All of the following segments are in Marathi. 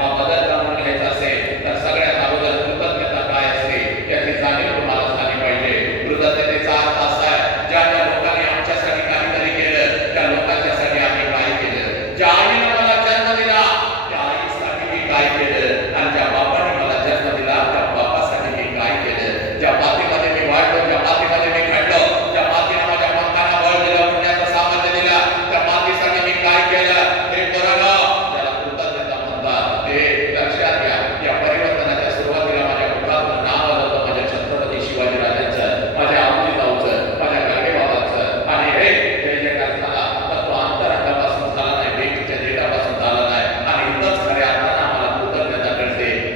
हा बदल जाणून घ्यायचा असेल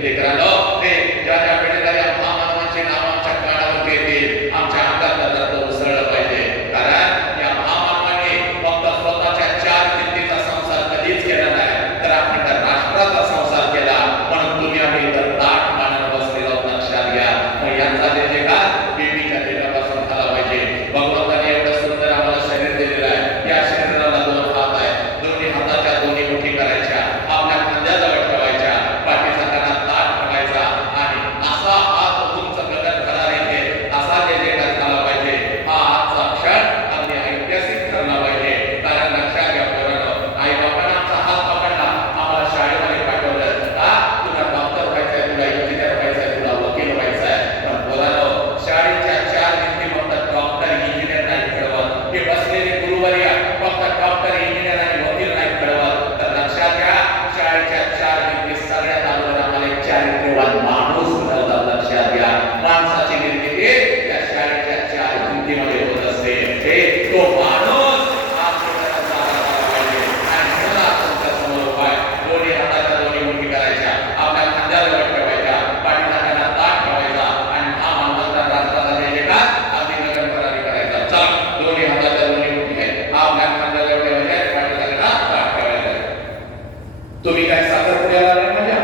लेकरांनो, ते ज्या ज्या वेळेला या महामानवांची नाव आमच्या कानावर येतील, आमच्या अंगातलं रक्त उसळलं पाहिजे. कारण या महामानवांनी फक्त स्वतःच्या चार भिंतीचा संसार कधीच केला नाही, तर अखंड राष्ट्राचा संसार केला. म्हणून तुम्ही आम्ही इथं ताट मानानं बसलेलो लक्षात घ्या. मग यांचा जे का बेबीच्या देवापासून झाला पाहिजे. भगवंताने एवढं सुंदर आम्हाला शरीर दिलेलं आहे. या शरीराला दोन हात आहेत, दोन्ही हाताच्या दोन्ही मुठी करायच्या, आपल्या खांद्याजवळ ठेवायच्या, पाठीचा कणा ताट ठेवायचा आणि असा हात तुमचं गगन भरार येते असा जे काय झाला पाहिजे. हा आजचा क्षण अगदी ऐतिहासिक ठरला पाहिजे. कारण लक्षात घ्या पोरांनो, आई बाबांना आमचा हात पकडला, आम्हाला शाळेमध्ये पाठवलं. का तुला डॉक्टर व्हायचंय, तुला इंजिनियर व्हायचंय, तुला वकील व्हायचंय. पण पोरांनो, शाळेच्या चार भिंती फक्त डॉक्टर इंजिनियर नाही घडवत. हे बसलेले गुरुवर्य फक्त डॉक्टर इंजिनियर आणि वकील नाही घडवत. तर लक्षात घ्या, शाळेच्या चार भिंती सगळ्यात अगोदर आम्हाला एक चारित्र्यवान माणूस घडवतात. लक्षात घ्या, माणसाची निर्मिती त्या शाळेच्या चार भिंतीमध्ये होत असते. हे तो माणूस आपल्याला झाला पाहिजे. आणि म्हणून आज तुमच्या समोर उभा आहे. दोन्ही हाताच्या दोन्ही मुठी करायच्या, आपल्या खांद्यावर ठेवायच्या, पाठीचा कणा ताट ठेवायचा आणि हा मानवता राष्ट्राचा जे का अगदी गगन भरारी करायचा. चला, दोन्ही हाताच्या दोन्ही मुठी आहेत, आपल्या खांद्यावर ठेवायच्या, पाठीचा कणा ताट ठेवायचा. तुम्ही काय साखर पुण्याला आलाय माझ्या?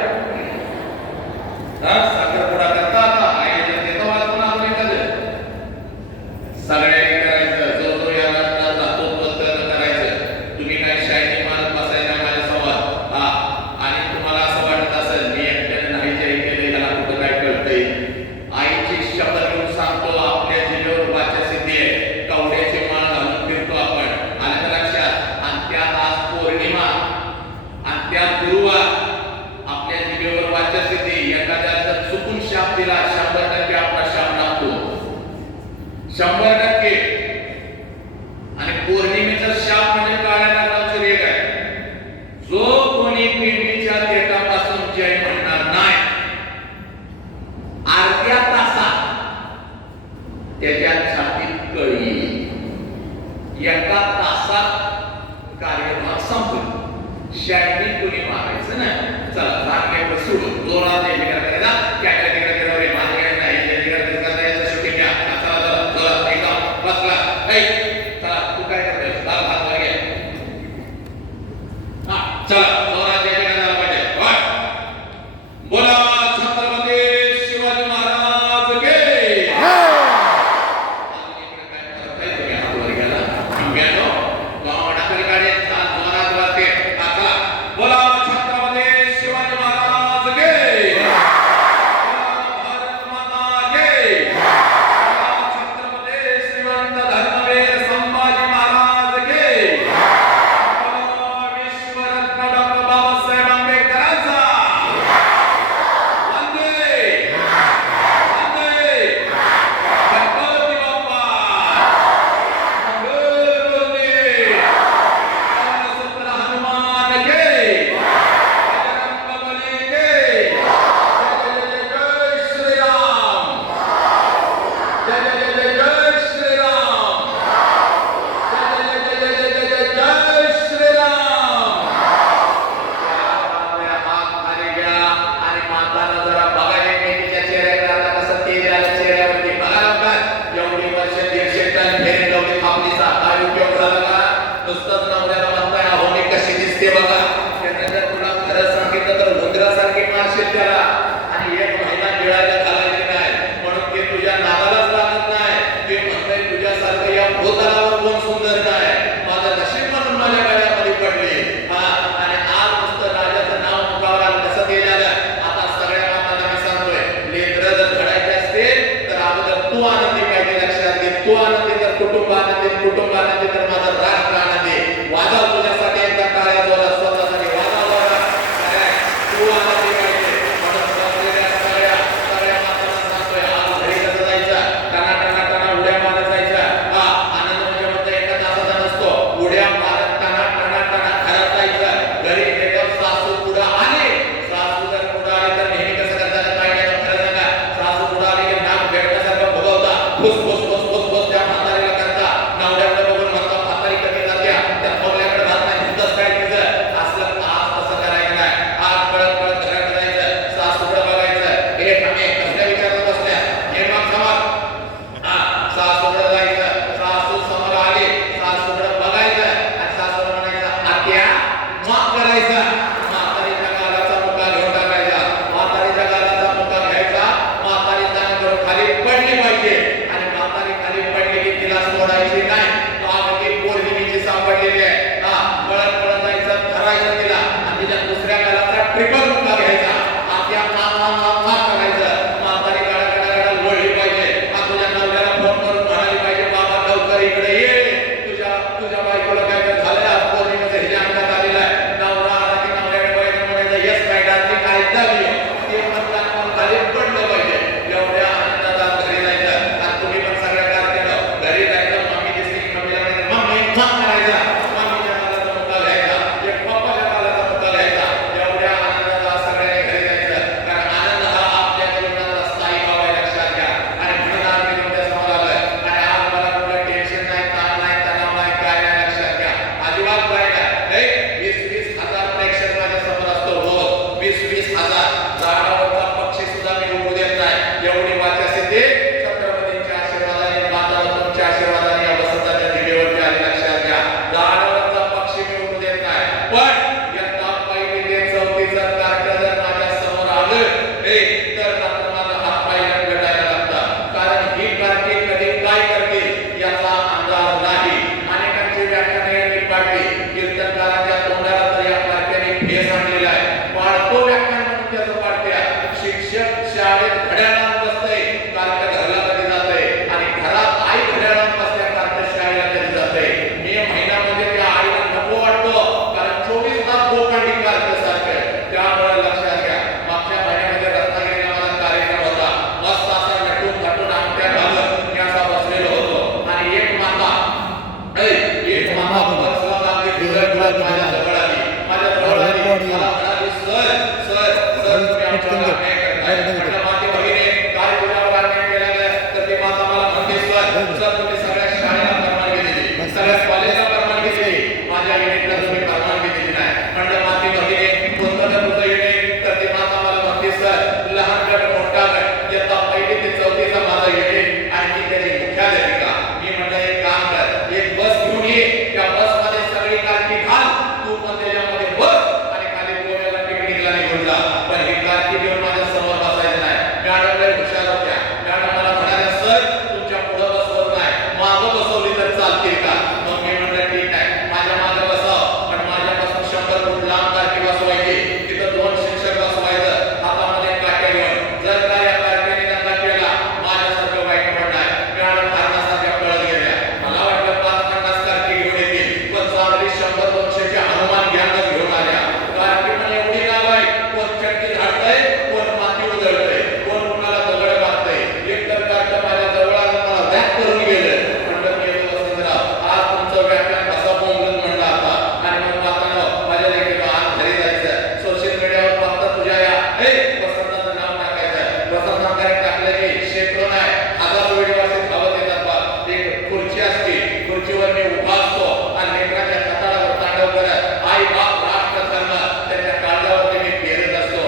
आहे. म्हटलं माती भगिनी काय तुझ्यावर अन्याय केलेला आहे तर ती माता मला म्हणतेस सर तुम्ही सगळ्या शाळेला परवानगी दिली, सगळ्या कॉलेजला परवानगी दिली, माझ्या युनिटला तुम्ही परवानगी दिली नाही. म्हणलं माती भगिनी कोणतं तर तुझं युनिट तर ती माता मला म्हणतेस लहान गट मोठा गट इयत्ता 1ली ते 4थीचा माझा युनिट आणि ती त्याची मुख्याध्यापिका. मी म्हटलं एक काम कर, एक बस घेऊन ये, त्या बसमध्ये सगळी कारकी घाल, तू पण त्याच्यामध्ये बस आणि खाली गोव्याला पिकनिकला निघून जा. पण ही कारकी घेऊन माझ्या समोर बसायचं नाही. मॅडम लय हुशार होत्या. मॅडम मला म्हणाल्या सर तुमच्या पुढे बसवत नाही, मागं बसवली तर चालतील का? मग मी म्हटलं ठीक आहे माझ्या मागं बसव, पण माझ्यापासून 100 फूट लांब कारकी बसवायची, तिथं 2 शिक्षक बसवायचं हातामध्ये काट्या घेऊन. जर का या कारकीने दंगा केला माझ्यासारखं वाईट पडणार. मॅडम हरणासारख्या पळत गेल्या. मला वाटलं 5-50 कारकी घेऊन येतील, पण चांगली 100-200चे हनुमान ज्ञानच घेऊन आल्या. कारकी पण एवढी नाव आहे, कोण चटकी झाडतंय, कोण माती उधळतंय, कोण कुणाला दगड मारतंय. एक तर कारक माझ्या जवळ आलं, मला व्याप करून गेलं. म्हटलं मी येतो वसंतराव, आज तुमचं व्याख्यान कसा बोंबलत म्हणलं आता. आणि मग मातांनो माझ्या देखील आज घरी जायचं, सोशल मीडियावर फक्त तुझ्या या वसंताचं नाव टाकायचं. वसंत अंगारे टाकलं की शेकडो नाही हजारो व्हिडिओ असे धावत येतात बा. एक खुर्ची असते, खुर्चीवर मी उभा असतो आणि लेकराच्या कताळावर तांडव करत आई बाप राष्ट्र धर्म त्याच्या काळजावरती मी पेरत असतो.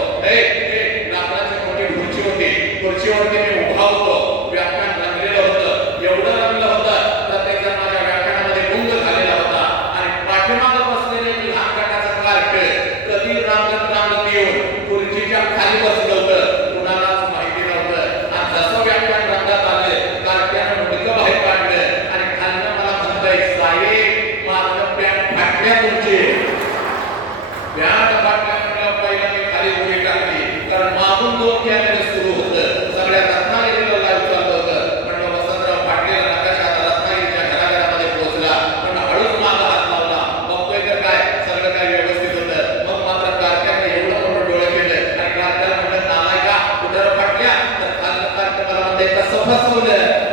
लाकडाची मोठी खुर्ची होती, खुर्चीवरती मी उभा होतो. व्याख्यान रंगलेलं होतं, एवढं रंगलं होतं प्रत्येक जण माझ्या व्याख्यानामध्ये गुंग झालेला होता. आणि पाठीमागं बसलेले लहान गटाचं कारक कधी रांगत येऊन खुर्चीच्या खाली बसलं होतं कुणालाच माहिती नव्हतं. आणि जसं व्याख्यान रंगात आलं कारक्यानं मुडकं बाहेर काढलं आणि खालनं मला म्हणतंय साहेब माझं पॅन्ट फाटल्या तुमची. पॅन्ट फाटल्या म्हणलं पहिला मी खाली उडी टाकली, कारण मागून 2 कॅमेरे सुरू होतं, सगळ्या रत्नागिरीला लाईव्ह चाललं होतं. म्हणलं वसंतराव फाटलेला नकाशा आता रत्नागिरीच्या घराघरामध्ये पोहोचला. म्हणलं हळूच मागं हात लावला, बघतोय तर काय सगळं काय व्यवस्थित होतं. मग मात्र कारक्याने एवढं मोठं डोळं केलं आणि कारक्याला म्हणलं नालाय का कुठं फाटल्या तर खाल्लं. कारक्या मला म्हणते कसं फसवलं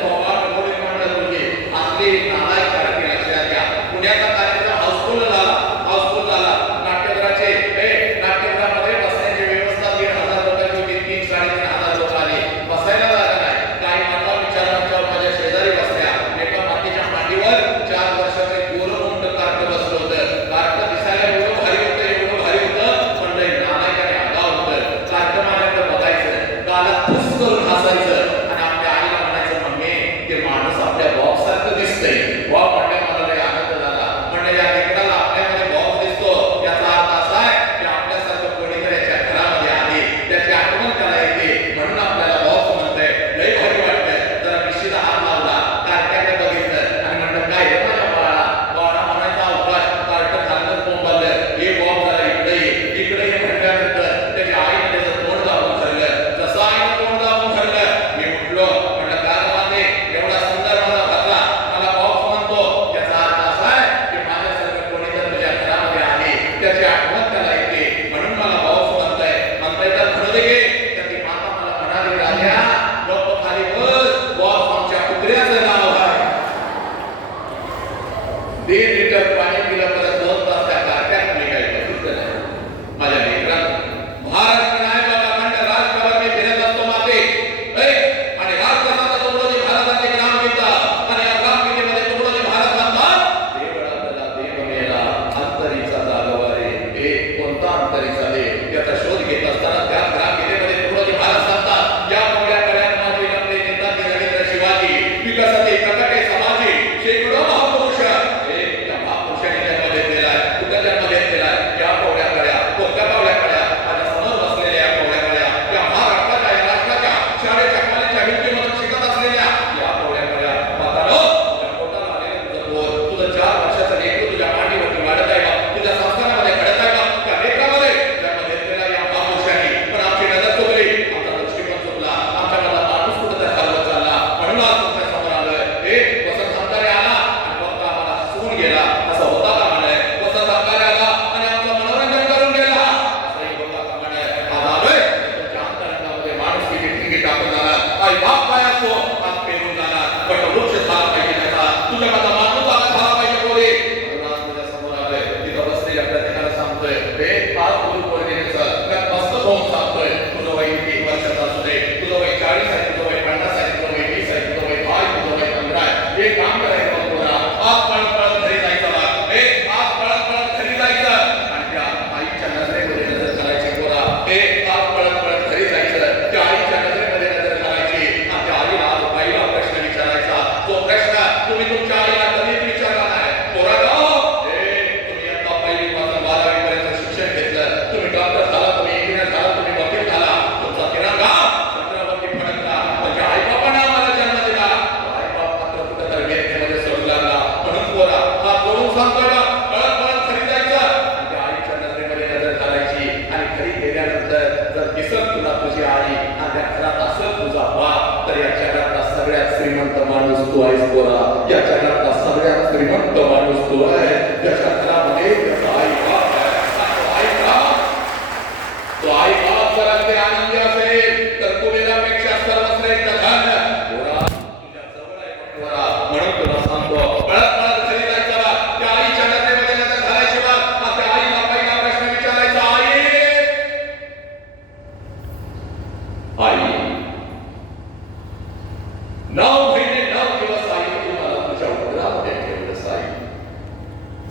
आपली नालाय कारकी. लक्षात घ्या पुण्याचा कार्यक्रम हाऊसफुल झाला, हाऊसफुल झाला. नाट्यगृहामध्ये बसण्याची व्यवस्था 1,500 लोकांची होती, 3-3,500 लोक आले. बसायला जागा नाही. काही माता विचारांच्यावर माझ्या शेजारी बसल्या. एका मातीच्या मांडीवर 4 वर्षाचे गोरमुंड कार्ट बसलं होतं. कार्ट दिसायला एवढं भारी होतं, एवढं भारी होतं, पण लय नालायकाने आगाऊ होतं. कार्ट माझ्याकडे बघायचं, गालात फुस करून हसायचं आणि आपल्या आईला म्हणायचं मम्मी ते माणूस आपल्या बॉक्स सारखं दिसतंय. बॉब म्हणले मला लय आनंद झाला. म्हणजे या लेकराला आपल्यामध्ये बॉक्स दिसतो याचा अर्थ असा आहे की आपल्यासारखं कोणीतरी याच्या घरामध्ये आहे, त्याची आठवण त्याला येते म्हणून आपल्याला बॉक्स म्हणतंय. लय भारी वाटतं. जरा मिशीला हात लावला, कारट्याकडे बघितलं आणि म्हणलं काय रे माझ्या बाळा म्हणायचा अवकाश. कार्ट खाल्लं बोंबललं, हे बॉब झालं इकडे ये म्हटल्यानंतर त्याच्या आईने त्याचं तोंड दाबून धरलं. जसं आईनं तोंड दाबून धरलं मी उठलो. म्हणलं गावामध्ये एवढा सुंदर माझा भाचा मला बॉक्स म्हणतो, याचा अर्थ असा आहे की माझ्यासारखं कोणीतरी तुझ्या घरामध्ये आहे, त्याची आठवण त्याला येते म्हणून मला बॉक्स म्हणताय. तर म्हणू दे गे. तर ती माता मला म्हणाली राजा गप्प खाली बस, बॉक्स आमच्या कुत्र्याचं नाव आहे. 1.5 लिटर पाणी पिलं परत 2 तास त्या कारक्यात मी काही बघितलं नाही. माझ्या लेकरांना महाराष्ट्र नाही बाबा खंड राजकारण मी फिरत असतो माते आणि राजकारणाचा तुकडोजी महाराजांचे ग्रामगीत आणि या ग्रामगीतेमध्ये तुकडोजी महाराज म्हणतात देवळातला देव मेला अंतरीचा जागवारे. कोणता अंतरीचा देव याचा शोध घेत असताना त्या ग्रामगीतेमध्ये तुकडोजी महाराज सांगतात या मोठ्या कळ्यात माझे लग्ने नेताजी रवींद्र शिवाजी विकसते प्रकटे समाजी शेकडो महापुरुष त्या महापुरुषांनी जन्म घेतलेला आहे. कुठं जन्म घेतलेला आहे? या कोवड्या कळ्या. कोणत्या कोवड्या कळ्या? माझ्या समोर बसलेल्या या कोवड्या कळ्या, या महाराष्ट्राच्या या राष्ट्राच्या शाळेच्या कॉलेजच्या भिंतीमधून शिकत असलेल्या या कोवड्या कळ्या. मातानो तुझ्या पोटाला आलेलं तुझं पोर, तुझं 4 वर्षाचं लेकरू तुझ्या मांडीवरती वाढत आहे का? तुझ्या संस्कारामध्ये घडत आहे का? त्या लेकरामध्ये जन्म घेतलेला या महापुरुषांनी. पण आमची नजर चुकली, आमचा दृष्टिकोन चुकला, आमच्यामधला माणूस कुठेतरी हरवत चालला म्हणून आज तुमच्या समोर आलोय. वसंत अंगारे आला आणि फक्त आम्हाला हसवून गेला असं होता का म्हणे? वसंत अंगारे आला आणि आमचं मनोरंजन करून गेला असंही होता का म्हणे? आज आलोय तुमच्या अंतरंगामध्ये माणूस किती ठिंगी टाकून जाणार, आई बाप काय असो आज पेरून जाणार, पण वृक्ष झाला पाहिजे त्याचा, तुझ्यामधला माणूस आला झाला पाहिजे पोरे. म्हणून आज तुझ्या समोर आलोय. तिथं बसलेल्या प्रत्येकाला सांगतोय आज गुरुपौर्णिमेचं मस्त होऊन सांगतोय तुझं वय किती वर्षाचं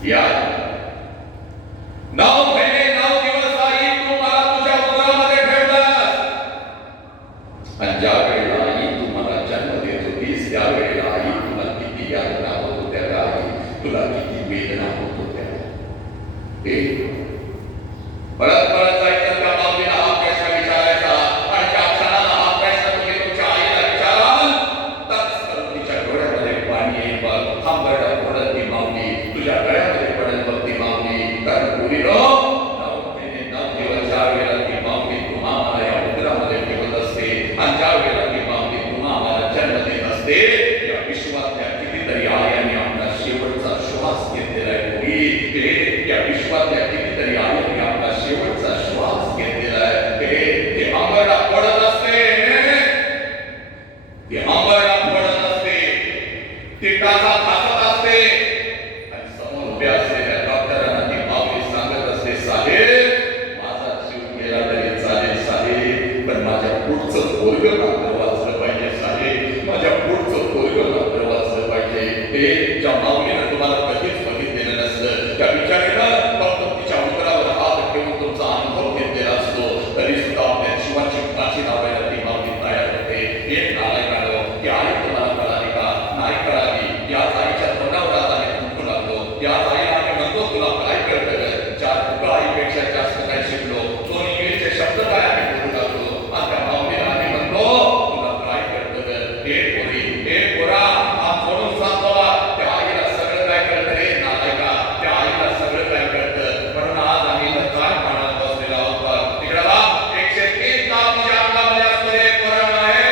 या 9 महिने 9 दिवस आई तू मला तुझ्या उदरामध्ये ठेवलास आणि ज्या वेळेला आई तू मला जन्म देत होतीस त्या वेळेला आई तुला किती यातना होत होत्या आई तुला किती वेदना होत होत्या परत परत जायचं त्या माऊलीला हा प्रश्न विचारायचा आणि त्या क्षणाला हा प्रश्न तुम्ही तुमच्या आईला विचाराल तर तिच्या डोळ्यामध्ये पाणी येईल बघ थांबरडा पडत ती माऊली तुझ्या गळ्यामध्ये पडत बघ ती माऊली कारण मुलीनो 9 दिवस ज्या वेळेला ती माऊली तुम्हा मला या उदरामध्ये ठेवत असते आणि ज्या वेळेला ती माऊली तुम्हा मला जन्म देत असते या विश्वातल्या कितीतरी आयांनी आपला शेवटचा श्वास घेतलेला आहे मुली या विश्वातल्या कितीतरी आयांनी आपला शेवटचा श्वास घेतलेला आहे ते अंबरला पडत असते ते अंबरला पडत असते ती टाचा खात असते आणि समोर उभे असलेल्या डॉक्टरांना ती माऊली सांगत असते साहेब माझा जीव गेला तरी चालेल साहेब पण माझ्या पुढचं पोरगं मात्र वाचलं पाहिजे साहेब माझ्या पुढचं पोरगं मात्र वाचलं पाहिजे हे ज्या माऊलीनं तुम्हाला कधीच बघितलेलं नसतं त्या विचारानं फक्त तिच्या उदरावर हात ठेवून तुमचा अनुभव घेतलेला असतो तरी सुद्धा आपल्या जीवाची काठी लावायला ती माऊली तयार होते एक नालायकानं ती आई तुम्हाला कळाली का नाही कळाली या आईच्या तोंडावर आधाने थुंकू लागलो या आईला आम्ही म्हणतो तुला काय कळतं ज्या तुका आईपेक्षा जास्त काय शिकलो दोन इंग्लिशचे शब्द काय आम्ही बोलू लागलो आणि त्या माऊलीला आम्ही म्हणतो तुला काय कळतं हे पोरी हे पोरा हा म्हणून सांगतो त्या आईला सगळं काय कळतं रे नालायका त्या आईला सगळं काय कळतं म्हणून आज आम्ही काय म्हणत बसलेलो आहोत तिकडे बा 103 ताप तुझ्या अंगामध्ये असतो रे पोरा आहे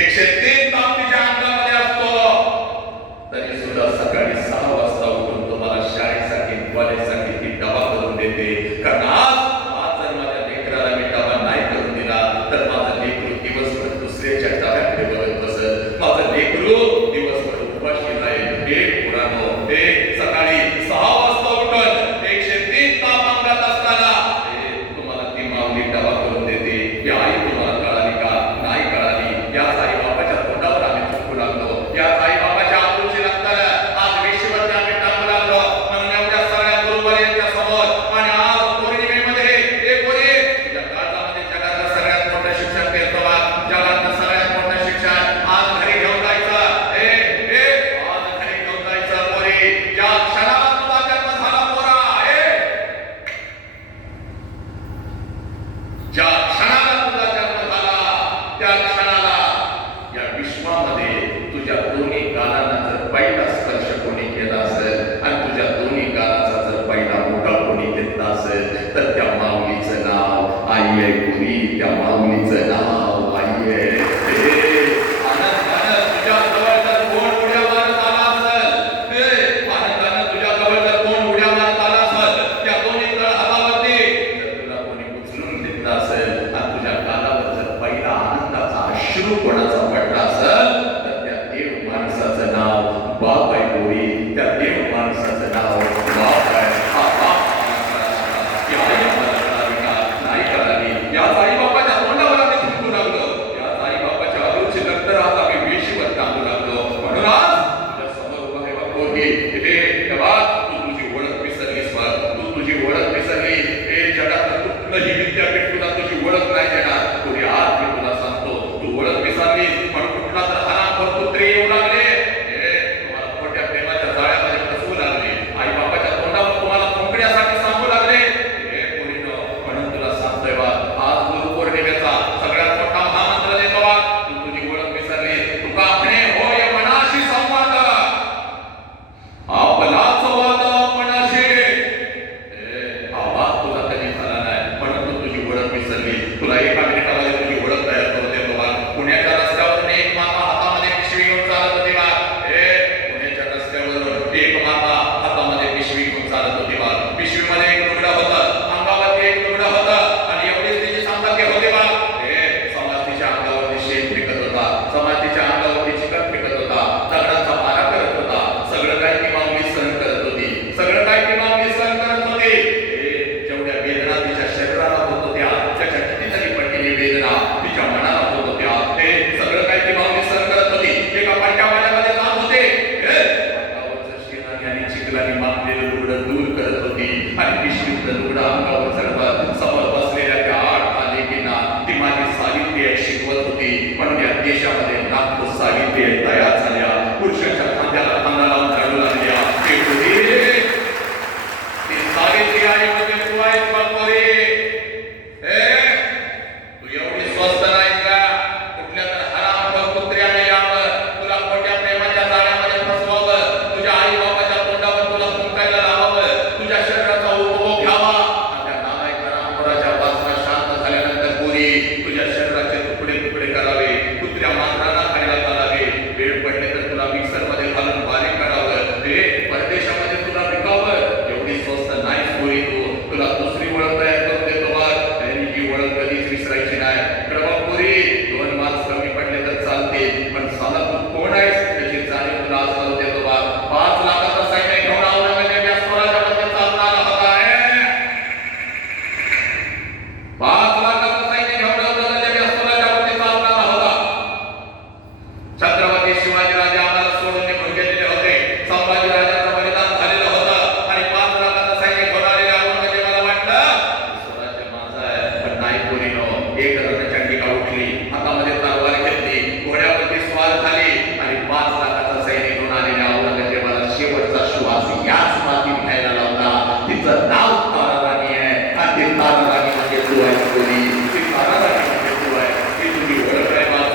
103 ताप तुझ्या अंगामध्ये असतो तरी सुद्धा सकाळी 6 वाजता उठून तुम्हाला शाळेसाठी कॉलेजसाठी ती डबा करून देते कारण आज जर माझ्या लेकराला मी डबा नाही करून दिला तर माझं लेकरू दिवसभर दुसऱ्याच्या डब्याकडे बघत बसत माझं लेकरू दिवसभर उपाशी राहील हे पुरानो हे सकाळी 6 वाजता उठून 103 ताप अंगात असताना तुम्हाला ती माऊली डबा करून देते या आई तुम्हाला कळाली का नाही कळाली या आई बाबाच्या तोंडावर आम्ही चुकू लागलो या आई बाबाच्या आपूची लागतात आज विश्वभर आम्ही टाकू लागलो म्हणून एवढ्या सगळ्या बरोबर यांच्या समोर आणि आज पौर्णिमेमध्ये एक पोरी तुझ्या काळामध्ये जगातलं सगळ्यात मोठं शिक्षण देतो जगातलं सगळ्यात मोठं शिक्षण आज घरी घेऊन जायचं आज घरी घेऊन जायचं पोरी ज्या क्षणाला तुझा जन्म झाला पोरा ज्या क्षणाला तुझा जन्म झाला त्या क्षणाला या विश्वामध्ये तुझ्या दोन्ही गालांना जर पहिला स्पर्श कोणी केला असेल आणि तुझ्या दोन्ही गालाचा जर पहिला मोठा कोणी घेतला असेल तर त्या माऊलीचं नाव आई आहे पुरी त्या माऊलीचं नाव आई आहे तुझ्या जवळ जर कोण उड्या मारत आला असेल आनंदानं तुझ्या जवळ जर कोण उड्या मारत आला असेल त्या दोन्ही तळ हातावरती जर तुला कोणी उचलून घेतला असेल आणि तुझ्या गालावर जर पहिला आनंदाचा अश्रू कोणाचा पडला असेल तर त्या देव माणसाचं नाव बाप आहे पोरी त्या देव माणसाचं नाव बाप आहे हा बाप की आई आम्हाला कळाली का नाही कळाली या आई बापाच्या तोंडावर आम्ही थुंकू लागलो या आई बापाच्या अरूची नंतर आज आम्ही वेशीवर टाकू लागलो म्हणून आज तुझ्या समोर उभा आहे पोरी हे तेव्हा तू तुझी ओळख विसरलीस तू तुझी ओळख विसरली हे जगात कुठलंही विद्यापीठ तुला तुझी ओळख नाही देणार पुढे आज मी तुला सांगतो तू ओळख विसरली पण कुठला तर अनाथ पुत्री येऊ लागले तुम्हाला खोट्या प्रेमाच्या जाळ्यामध्ये फसवू लागले आई बाबाच्या तोंडावर तुम्हाला थुंकण्यासाठी सांगू लागले हे पोरीनो म्हणून तुला सांगतोय बा आज गुरुपौर्णिमेचा सगळ्यात मोठा महामंत्र देतो बा तू तुझी ओळख विसरली तुका म्हणे होय मनाशी संवाद आपलाच वाद आपणाशी आवाज तुला कधी झाला नाही म्हणून तू तुझी ओळख विसरली तुला एका मिनिटामध्ये तुझी ओळख तयार करून देतो बा पुण्याच्या रस्त्यावर एक माता हातामध्ये पिशवी घेऊन चालत होती बा पुण्याच्या रस्त्यावर एक माता हातामध्ये पिशवी घेऊन चालत होती बा पिशवीमध्ये एक लुगडं होतं अंगावरती एक लुगडं होतं आणि एवढीच तिची संपत्ती होती बा समाज तिच्या अंगावरती शेण फेकत होता समाज तिच्या अंगावरती चिकन फेकत होता दगडांचा मारा करत होता सगळं काही ती माऊली सहन करत होती सगळं काही ती माऊली सहन करत होती जेवढ्या वेदना तिच्या शरीराला होत होत्या त्याच्या कितीतरी पटीने एक रणचंडिका उठली, हातामध्ये तलवार घेतली, घोड्यावरती स्वार झाली आणि 5 लाखाचा सैनिक होऊन आलेल्या औरंगजेबाला शेवटचा श्वास याच मातीत घ्यायला लावला. तिचं नाव ताराराणी आहे आणि ती ताराराणी म्हणजे तू आहे कोणी, ती ताराराणी म्हणजे तू आहे, ती तुझी ओळख आहे बाबा,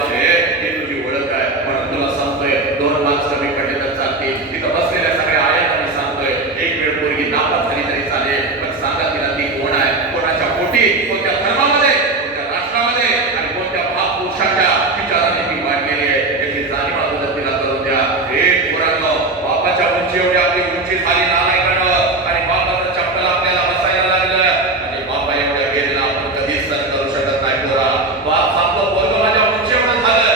ती तुझी ओळख आहे. म्हणून तुला सांगतोय 2 मार्क्स कमी पडले तर चालतील. तिथं बसलेल्या सगळ्या आयांना मी सांगतोय, एक वेळ पोरगी नापास झाली तरी चालेल, पण सांगा तिला ती कोण आहे, कोणाच्या पोटी, कोणत्या धर्मामध्ये, कोणत्या राष्ट्रामध्ये आणि कोणत्या महापुरुषाच्या विचाराने ती वाढलेली आहे याची जाणीव अगोदर तिला करून द्या. हे पोरांनो, बापाच्या उंची एवढी आपली उंची झाली नालायकानं आणि बापाचं चप्पल आपल्याला बसायला लागलं आणि बापा एवढ्या वेदना आपण कधीच सहन करू शकत नाही. पोरा बाप सांगतो पोरगं माझ्या उंची एवढं झालं,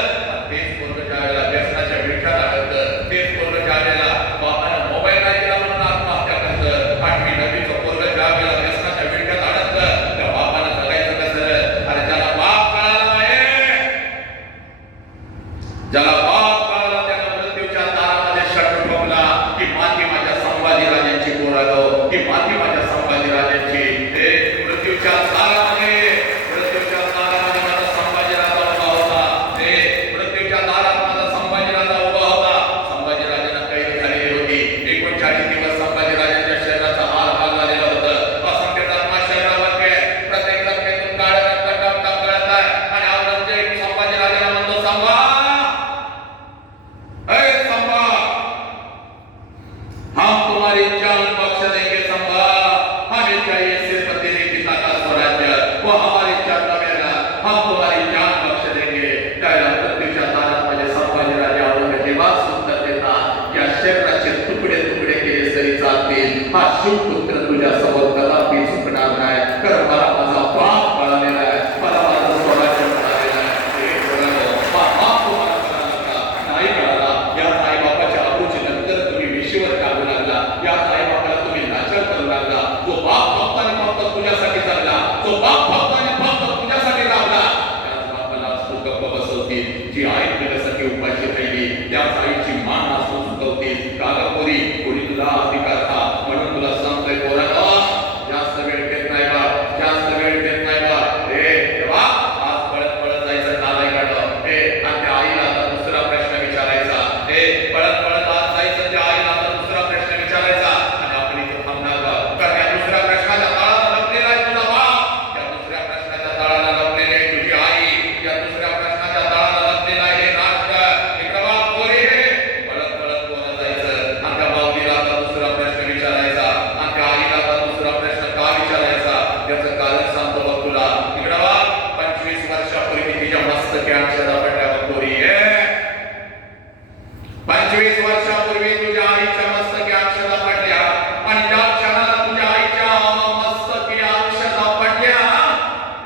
तेच पोरगं ज्या वेळेला व्यसनाच्या विळख्यात अडकतं, तेच पोरगं ज्या वेळेला बापानं मोबाईल नाही दिला म्हणून आत्महत्या करतं, 8वी 9वीचं पोरगं ज्या वेळेला व्यसनाच्या विळख्यात अडकतं, त्या बापानं जगायचं कसं? अरे ज्याला बाप कळाला आहे, ज्याला बाप कळाला त्यानं मृत्यूच्या दारामध्ये शट ठोकला की माती माझ्या संभाजी राजांची पोरागो, की माती माझ्या संभाजी राजांची. हे मृत्यूच्या दारामध्ये माझा संभाजी राजा उभा होता. हे मृत्यूच्या दारात माझा संभाजी राजा उभा होता. संभाजी राजांना कैद झालेली होती. 39 दिवस संभाजी राजांच्या शरीराचा हाल झालेला होतं. असंख्य जखमा शरीरावरती आहेत. प्रत्येक जखमेतून काळं रक्त टपटप गळत आहे आणि औरंगजेब संभाजी राजाला म्हणतो, संभा, संभा, हम तुम्हारी जान बख्श देंगे संभा, हमें चाहिए सिर्फ तेरे पिता का स्वराज्य, वो हमारी जान लगेगा, हम तुम्हारी जान बख्श देंगे. त्याला मृत्यूच्या दारात माझे संभाजी राजा औरंगजेबास उत्तर देतात, या शरीराचे तुकडे तुकडे केले तरी चालतील, हा शिवपुत्र तुझ्या समोर कदापि झुकणार नाही, कारण मला माझा बाप कळालेला आहे, मला माझं स्वराज्य कळालेलं आहे. हे बोलावं, बाप तुम्हाला कळाला का? नाही कळाला. या आईबापाच्या अबूची नंतर तुम्ही विशीवर काढू लागला, या आईबापाला तुम्ही नाचर करू लागला. जो बाप फक्त आणि फक्त तुझ्यासाठी जगला, जो बाप फक्त आणि फक्त तुझ्यासाठी राबला, त्याच बापाला आज तू गप्प बसवतील. जी आई तुझ्यासाठी उपाशी राहिली, त्याच आईची मान आज तू चुकवतील. काला पोरी, कोणी तुला अधिकार हा, म्हणून तुला सांगतोय पोरांनो, जास्त वेळ घेत नाही बा, जास्त वेळ घेत नाही बा. हे देवा, आज पळत पळत जायचं नालायकानं. हे आणि त्या आईला आता दुसरा प्रश्न विचारायचा. हे पळत पळत आज जायचं, त्या आईला आता दुसरा प्रश्न विचारायचा आणि आपण इथे थांबणार का? कारण या दुसऱ्या प्रश्नाच्या तळाला लपलेला आहे तुझा बाप, या दुसऱ्या प्रश्नाच्या तळाला लपलेली आहे तुझी आई, या दुसऱ्या प्रश्नाच्या तळाला लपलेला आहे हे राष्ट्र. इकडे बघ पोरी, पळत पळत कोण जायचं आणि त्या बाबतीला आता दुसरा प्रश्न विचारायचा आणि त्या आईला आता दुसरा प्रश्न का विचारायचा याचं कारण सांगतो बघ तुला. इकडे बघ, 25 वर्षापूर्वी तिच्या मस्तकी अक्षरा पडल्या बघ पोरी. 25 वर्षापूर्वी तुझ्या आईच्या मस्तकी अक्षरा पडल्या आणि त्या क्षणाला तुझ्या आईच्या मस्तकी अक्षरा पडल्या,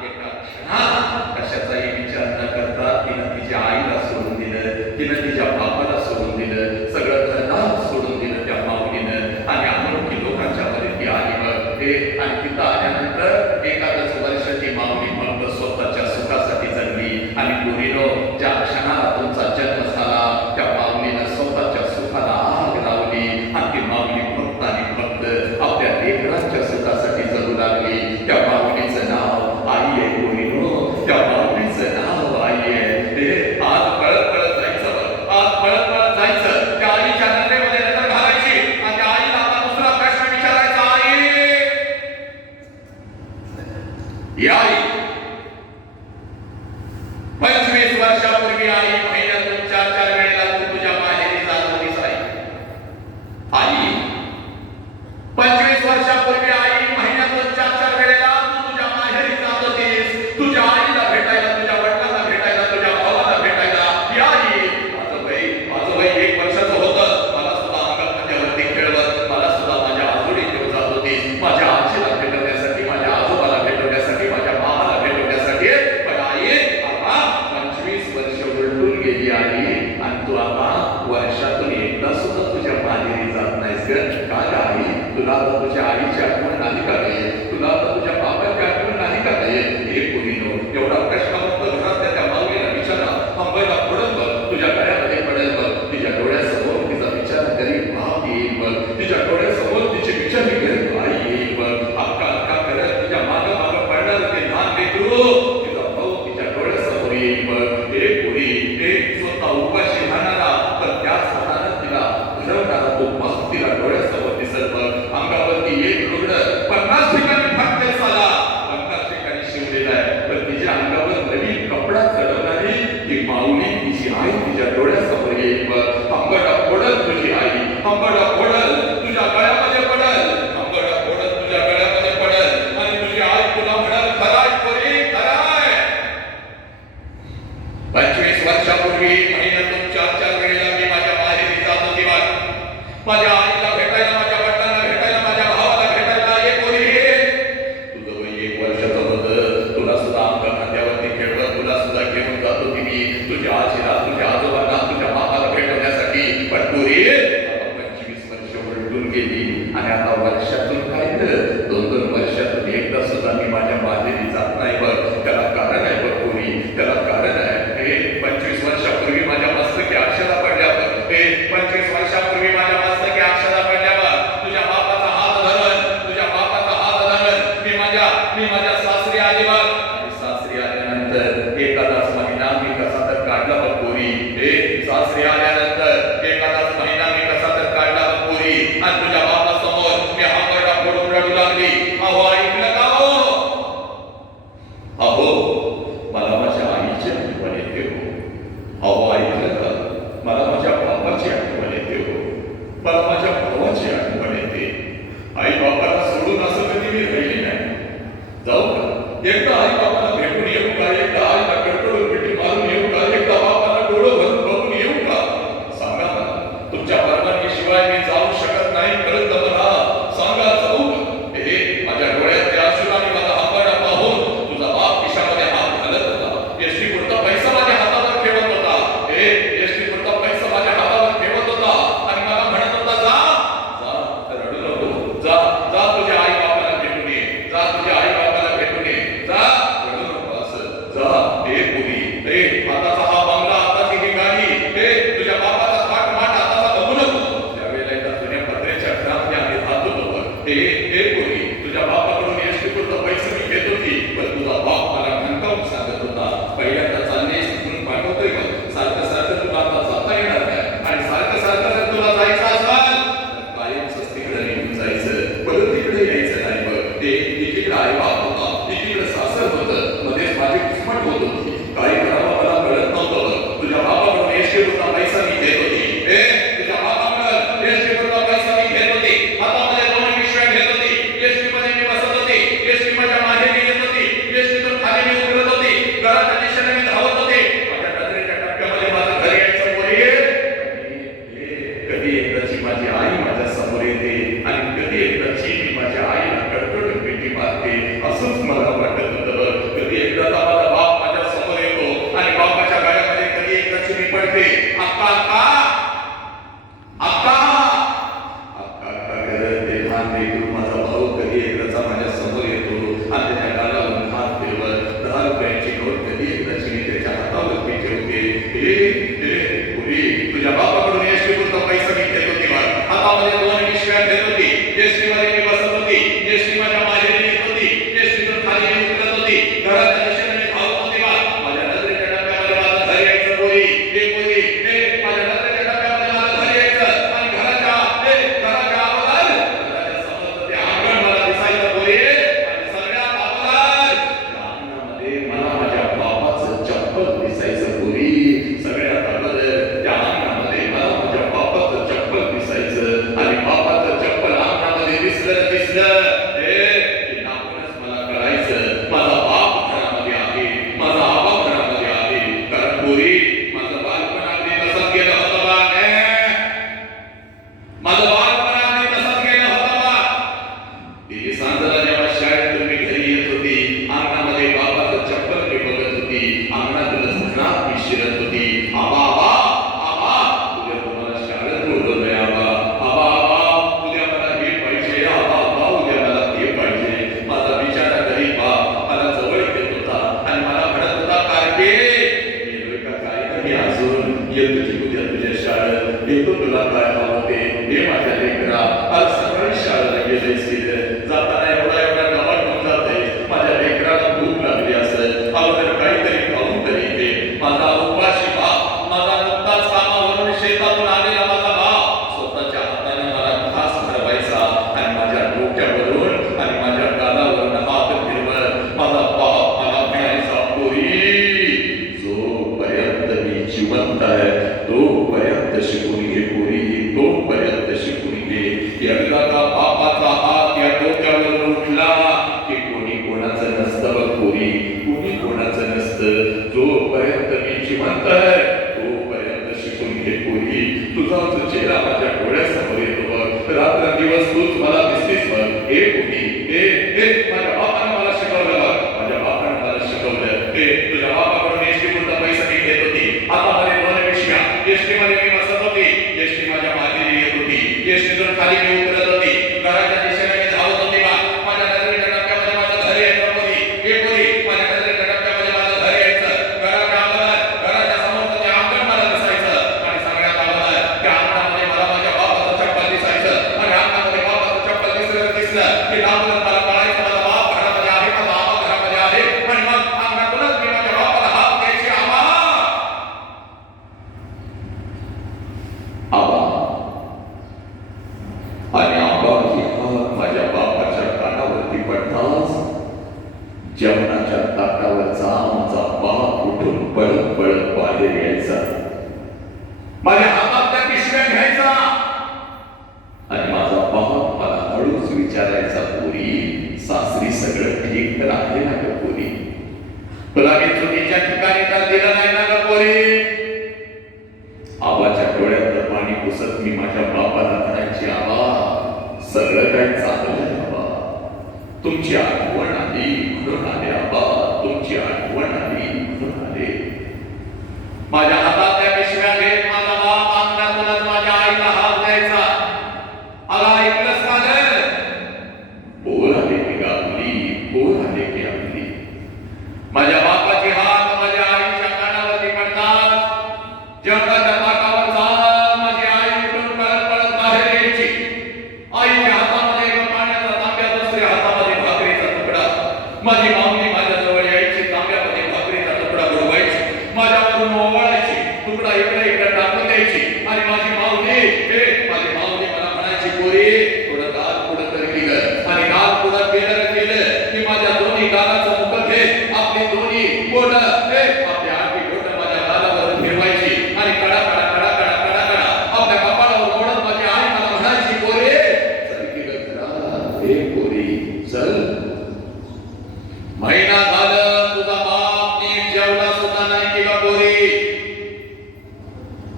एका क्षणात कशाचाही विचार न करता तिनं तिच्या आईला सोडून दिलं, तिनं तिच्या बापाला सोडून दिलं, सगळं घरदार सोडून दिलं त्या माऊलीनं आणि अनोळखी लोकांच्या मध्ये ती आली बघ. आणि तिथं आल्यानंतर एकाच वर्षाची माऊली फक्त स्वतःच्या सुखासाठी जगली आणि पोरीनो, ज्या क्षणाला तुमचा जन्म झाला त्या माऊलीनं स्वतःच्या सुखाला आग लावली आणि ती माऊली फक्त आणि फक्त आपल्या लेकरांच्या सुखासाठी जगू लागली. त्या माऊलीचं नाव आई आहे पोरीनो, त्या माऊलीचं नाव आई आहे. ते आज पळत पळत जायचं बघ, आज पळत पळत जायचं, त्या आईच्या नजरेमध्ये नजर घालायची आणि त्या आईला आता दुसरा प्रश्न विचारायचा. आई, 25 वर्षापूर्वी आई महिन्यातून 4-4 वेळेला तू तुझ्या माहेरी जात होतीस. आई, 25 वर्षापूर्वी आई महिन्यातून 4-4 वेळेला तू तुझ्या माहेरी जात होतीस, तुझ्या आईला भेटायला, तुझ्या वडिलांना भेटायला, तुझ्या भावाला भेटायला. ही आई, माझं वय 1 वर्षाचं होतं, मला सुद्धा अंगात माझ्यावरती खेळवत, मला सुद्धा माझ्या आजोळी घेऊन जात होतीस, माझ्या आजीला भेटवण्यासाठी, माझ्या आजोबाला भेटवण्यासाठी, माझ्या मामाला भेटवण्यासाठी. पण आई, आता 25 वर्ष उलटून गेली आई आणि तू आता वर्षातून एकदा सुद्धा तुझ्या माहेरी जात नाहीस ग. का ग आई, तुला आता तुझ्या आईची आठवण नाही का रे? तुला आता तुझ्या बाबाची आठवण नाही का रे? हे पोरीनो, एवढा प्रश्न घरात त्या माऊलीला विचारा, अंबाईला पडत बघ, तुझ्या गळ्यामध्ये पडेल बघ, तिच्या डोळ्यासमोर तिचा विचार गरीब भाव येईल बघ, तिच्या डोळ्यासमोर तिची विचारी गरीब आई येईल बघ. अक्का अक्का करत तिच्या मागं मागं पडणार ते लहान लेकरू, तिचा भाऊ हे पुरी हे आताचा हा बंगला आताची ही गाडी हे तुझ्या बापाचा थाट माट आताचा बघू नको त्यावेळेला एका जुन्या पत्र्याच्या घरामध्ये आम्ही राहत होतो हे पुरी तुझ्या बापाकडून एसटी पुरतं पैसे मी घेत होती पण तुझा बाप मला ठणकावून सांगत होता पहिल्यांदा चालणे तिकडून पाठवतोय बघ सारखं सारखं तुला आता जाता येणार नाही आणि सारखं सारखं जर तुला जायचं असाल तर कायमच तिकडे निघून जायचं परत तिकडे यायचं नाही बघ ते एकीकडे आई बाप होता एकीकडे सासर होतं मध्येच माझी किस्मत होत होती काय करावं मला कळत नव्हतं तुझ्या बापाकडून एसटी पुरता पैसा मी घेत होती हे तुझ्या बापाकडून एसटी पुरता पैसा मी घेत होती हातामध्ये 2 पिशव्या घेत होती एसटी मध्ये मी बसत होती एसटी माझ्या माहेरी येत होती एसटीतून खाली मी उतरत होती घराच्या दिशेने मी धावत होते माझ्या नजरेच्या टप्प्यामध्ये माझं घर यायचं पोरी कधी एकदाची माझी आई माझ्या समोर येते आणि कधी एकदाची मी माझ्या आईला कडकडून भेटी मारते असंच मला वाटत होतं कधी एकदाचा माझा बाप माझ्या समोर येतो आणि बापाच्या गाड्यामध्ये कधी एकदाची मी पडते अक्का अक्का अक्का अक्का अक्का करत ते लहान लेकरू माझा भाऊ कधी एकदाचा माझ्या समोर येतो आणि त्याच्या गालावरून हात फिरवत 10 रुपयाची नोट कधी एकदाची मी त्याच्या हातावर मी ठेवते पुरी तुझ्या बापाकडून एसटी पुरता पैसा मी घेत होती हातामध्ये 2 पिशव्या घेत होती एसटी मध्ये मी बसत होती एसटी माझ्या माहेरी येत होती एसटीतून खाली मी उतरत होती घराच्या दिशेने मी धावत होती माझ्या नजरेच्या टप्प्यामध्ये माझं घर यायचं पोरी हे माझ्या नजरेच्या टप्प्यामध्ये माझं घर यायचं आणि घराच्या अगोदर घराच्या समोर ते अंगण मला दिसायचं पोरी आणि सगळ्यात अगोदर त्या अंगणामध्ये मला माझ्या बापाचं चप्पल दिसायचं पोरी सगळ्यात अगोदर त्या अंगणामध्ये मला माझ्या बापाचं चप्पल दिसायचं आणि बापाचं चप्पल अंगणामध्ये दिसलं हे नाकूनच मला कळायचं माझा बाप घरामध्ये आहे माझा आबा घरामध्ये आहे कारण पोरी माझं बालपण अगदी तसंच गेलं होतं बा माझं बालपण अगदी तसंच गेलं होतं बा तिने सांगला जेव्हा शाळेतून मी घरी येत होती अंगणामध्ये बापाचं चप्पल मी बघत होती अंगणातून झणात मी शिरत होती आबा आबा आबा उद्या तुम्हाला शाळेत बोलवलंय आबा आबा आबा उद्या मला हे पाहिजे आबा आबा उद्या मला ते पाहिजे माझा बिचारा गरीब बाप मला जवळ येत होता आणि मला म्हणत होता कारके येतोय का काय नाही अजून येतो की उद्या तुझ्या शाळेत येतो तुला काय हवं ते हे माझ्या लेकरा आज सकाळी शाळेला गेलेस की जाताना एवढा गवाट होऊन जाते माझ्या लेकराला भूक लागली असेल अगोदर काहीतरी खाऊन तरी दे माझा उपाशी बाप माझा नुकताच कामावरून शेतातून आलेला माझा बाप स्वतःच्या हाताने मला घास भरवायचा आणि माझ्या डोक्यावरून आणि माझ्या गालावरून हात फिरवत माझा बाप मला म्हणायचा पोरी जोपर्यंत मी जिवंत आहे तोपर्यंत शिकून घे पोरी तोपर्यंत शिकून घे एकदा का बापाचा हात या डोक्यावरून उठला की कोणी कोणाचं नसतं बघ पोरी कोणी कोणाचं नसतं जोपर्यंत मी जिवंत आहे तोपर्यंत शिकून घे पोरी तुझा चेहरा माझ्या डोळ्यासमोर येतो बघ रात्र दिवस तूच मला दिसतेस बघ हे पोरी हे माझ्या बापाने मला शिकवलं बघ माझ्या बापाने मला शिकवलं हे तुझ्या बापाकडून एसटी पुरता पैसा मी घेत होती हातामध्ये 2 पिशव्या एसटी मध्ये मी बसत होती एसटी माझ्या माहेरी येत होती एसटीतून खाली मी उतरत होती घराच्या दिशेने मी धावत होती माझ्या नजरेच्या टप्प्यामध्ये माझं घर यायचं पोरी हे पोरी माझ्या नजरेच्या टप्प्यामध्ये माझं घर यायचं घराच्या अगोदर घराच्या समोर ते अंगण मला दिसायचं आणि सगळ्यात अगोदर त्या अंगणामध्ये मला माझ्या बापाचं चप्पल दिसायचं आणि अंगणामध्ये बापाचं चप्पल दिसलं की दाखवून मला कळायचं माझा बाप घरामध्ये आहे माझा आबा घरामध्ये आहे आणि मग अंगणातूनच मी माझ्या बापाला हात द्यायचे आबा आबा आणि आबा ही हात माझ्या बापाच्या कानावरती पडताच जेवणाच्या ताटावरचा माझा बाप उठून पळत पळत बाहेर यायचा माझ्या हातात त्या पिशव्या घ्यायचा आणि माझा बाप मला हळूच विचारायचा पोरी सासरी सगळं ठीक तर आहे ना ग पोरी तुला मी चुकीच्या ठिकाणी तर दिलं नाही ना ग पोरी आबाच्या डोळ्यातलं पाणी पुसत मी माझ्या बापाला म्हणायची आबा सगळं काही चांगलं आहे आबा तुमची आठवण आली म्हणून आले आबा तुमची आठवण आली म्हणून आले माझ्या हातात त्या पिशव्या घेत माझा बाप अंगणातूनच माझ्या आईला हात द्यायचा आला ऐकलंस का ग पोर आले की गावली पोर आले की आपली माझ्या बापाची हात माझ्या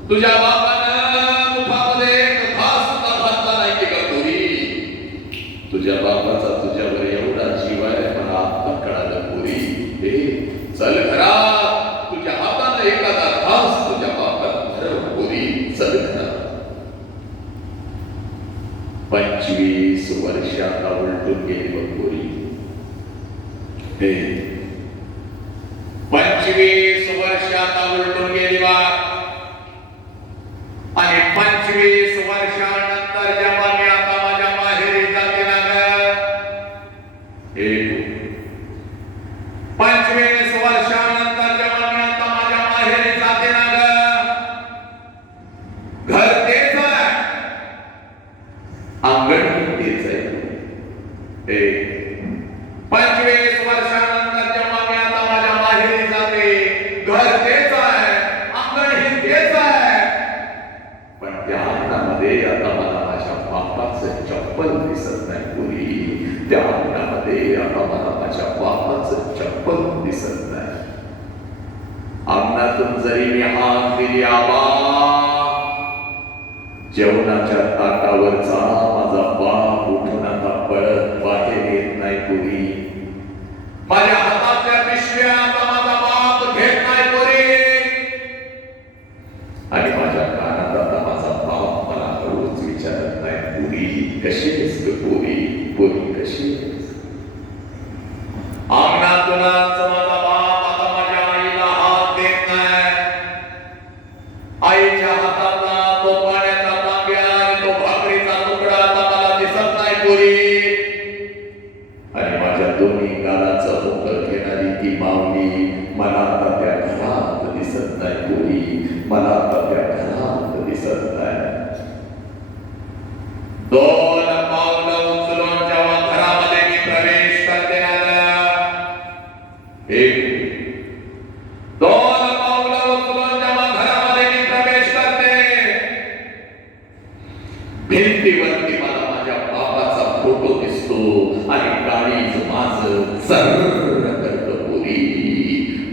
तुझ्या बापानं मुखामध्ये घास सुद्धा घातला नाही की का पोरी? तुझ्या बापाचा तुझ्यावर एवढा जीव आहे मला आता कळालं पोरी. हे चल घरात, तुझ्या हातानं एखादा घास तुझ्या बापाला भरव पोरी, चल घरात. 25 वर्ष आता उलटून गेली बघ पोरी. हे 25 वर्ष आता उलटून गेली बा. आणि 25 वर्षानंतर जेव्हा मी आता माझ्या माहेरी जाते ना ग, 25 वर्षानंतर जेव्हा मी आता माझ्या माहेरी जाते ना ग, घर तेच आहे, अंगण तेच आहे. 25 वर्षानंतर जेव्हा मी आता माझ्या माहेरी जाते, घर तेच आहे, अंगण हे तेच आहे. पण त्या अंगणामध्ये आता मला माझ्या बापाचं चप्पल दिसत नाही पुरी. त्या अंगणामध्ये आता मला माझ्या बापाचं चप्पल दिसत नाही. अंगणातून जरी मी हात दिली आबा, जेवणाच्या ताटावरचा माझा बाप उठून आता पळत बाहेर येत नाही पुरी. माझ्या हातातल्या पिशव्या आता माझा बाप घेत नाही पुरी. आणि माझ्या कानात आता माझा बाप मला रोज विचारत नाही पुरी कशी आहेस ग पुरी, पुरी कशी आहेस. अंगणातूनच माझा बाप आता माझ्या आईला हात देत नाही. आईच्या हातातला तो पाण्याचा तांब्या आणि तो भाकरीचा तुकडा आता मला दिसत नाही पुरी. आणि माझ्या दोन्ही गालाचं मुख घेणारी ती माऊली मला आता त्या घरात दिसत नाही पुरी. मला आता त्या घरात दिसत नाही. 2 पावलं उचलून जेव्हा घरामध्ये मी प्रवेश करते ना, 2 पावलं उचलून जेव्हा घरामध्ये मी प्रवेश करते, भिंतीवरती मला माझ्या बाबाचा फोटो दिसतो. आणि काळीज माझं सर्र करत पुरी,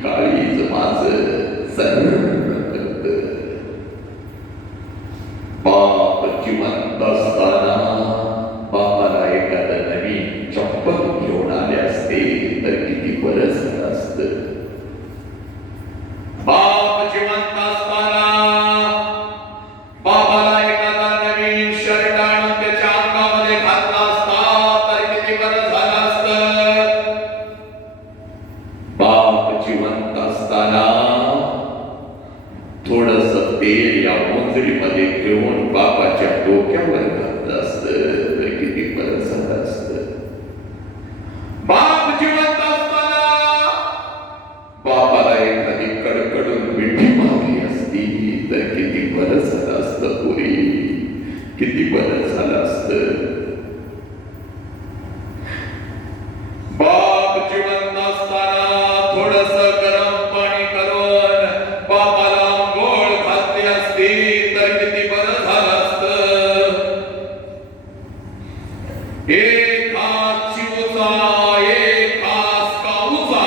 काळीज माझं सर्र करत. बाप जिवंत असताना बापाला एखादं नवीन चप्पल घेऊन आले असते तर किती बरं झालं असतं. बाप जिवंत असताना बाबाला एखादा नवीन शर्ट आणून त्याच्या अंगामध्ये घातला असता तर किती बरं झालं असतं. बाप जिवंत असताना थोडस तेल या मोंजडीमध्ये घेऊन बापाच्या डोक्यावर घातलं असतं तर किती बरं झालं असतं. बाप जिवंत असताना बापाला एखादी कडकडून मिठी मारली असती तर किती बरं झालं असतं पुरी, किती बरं झालं असतं. बाप जिवंत असताना थोडस गरम पाणी करून बापाला आंघोळ घातली असती तर किती बरं झालं असतं. एक हात शिवचा, एक हात काऊचा,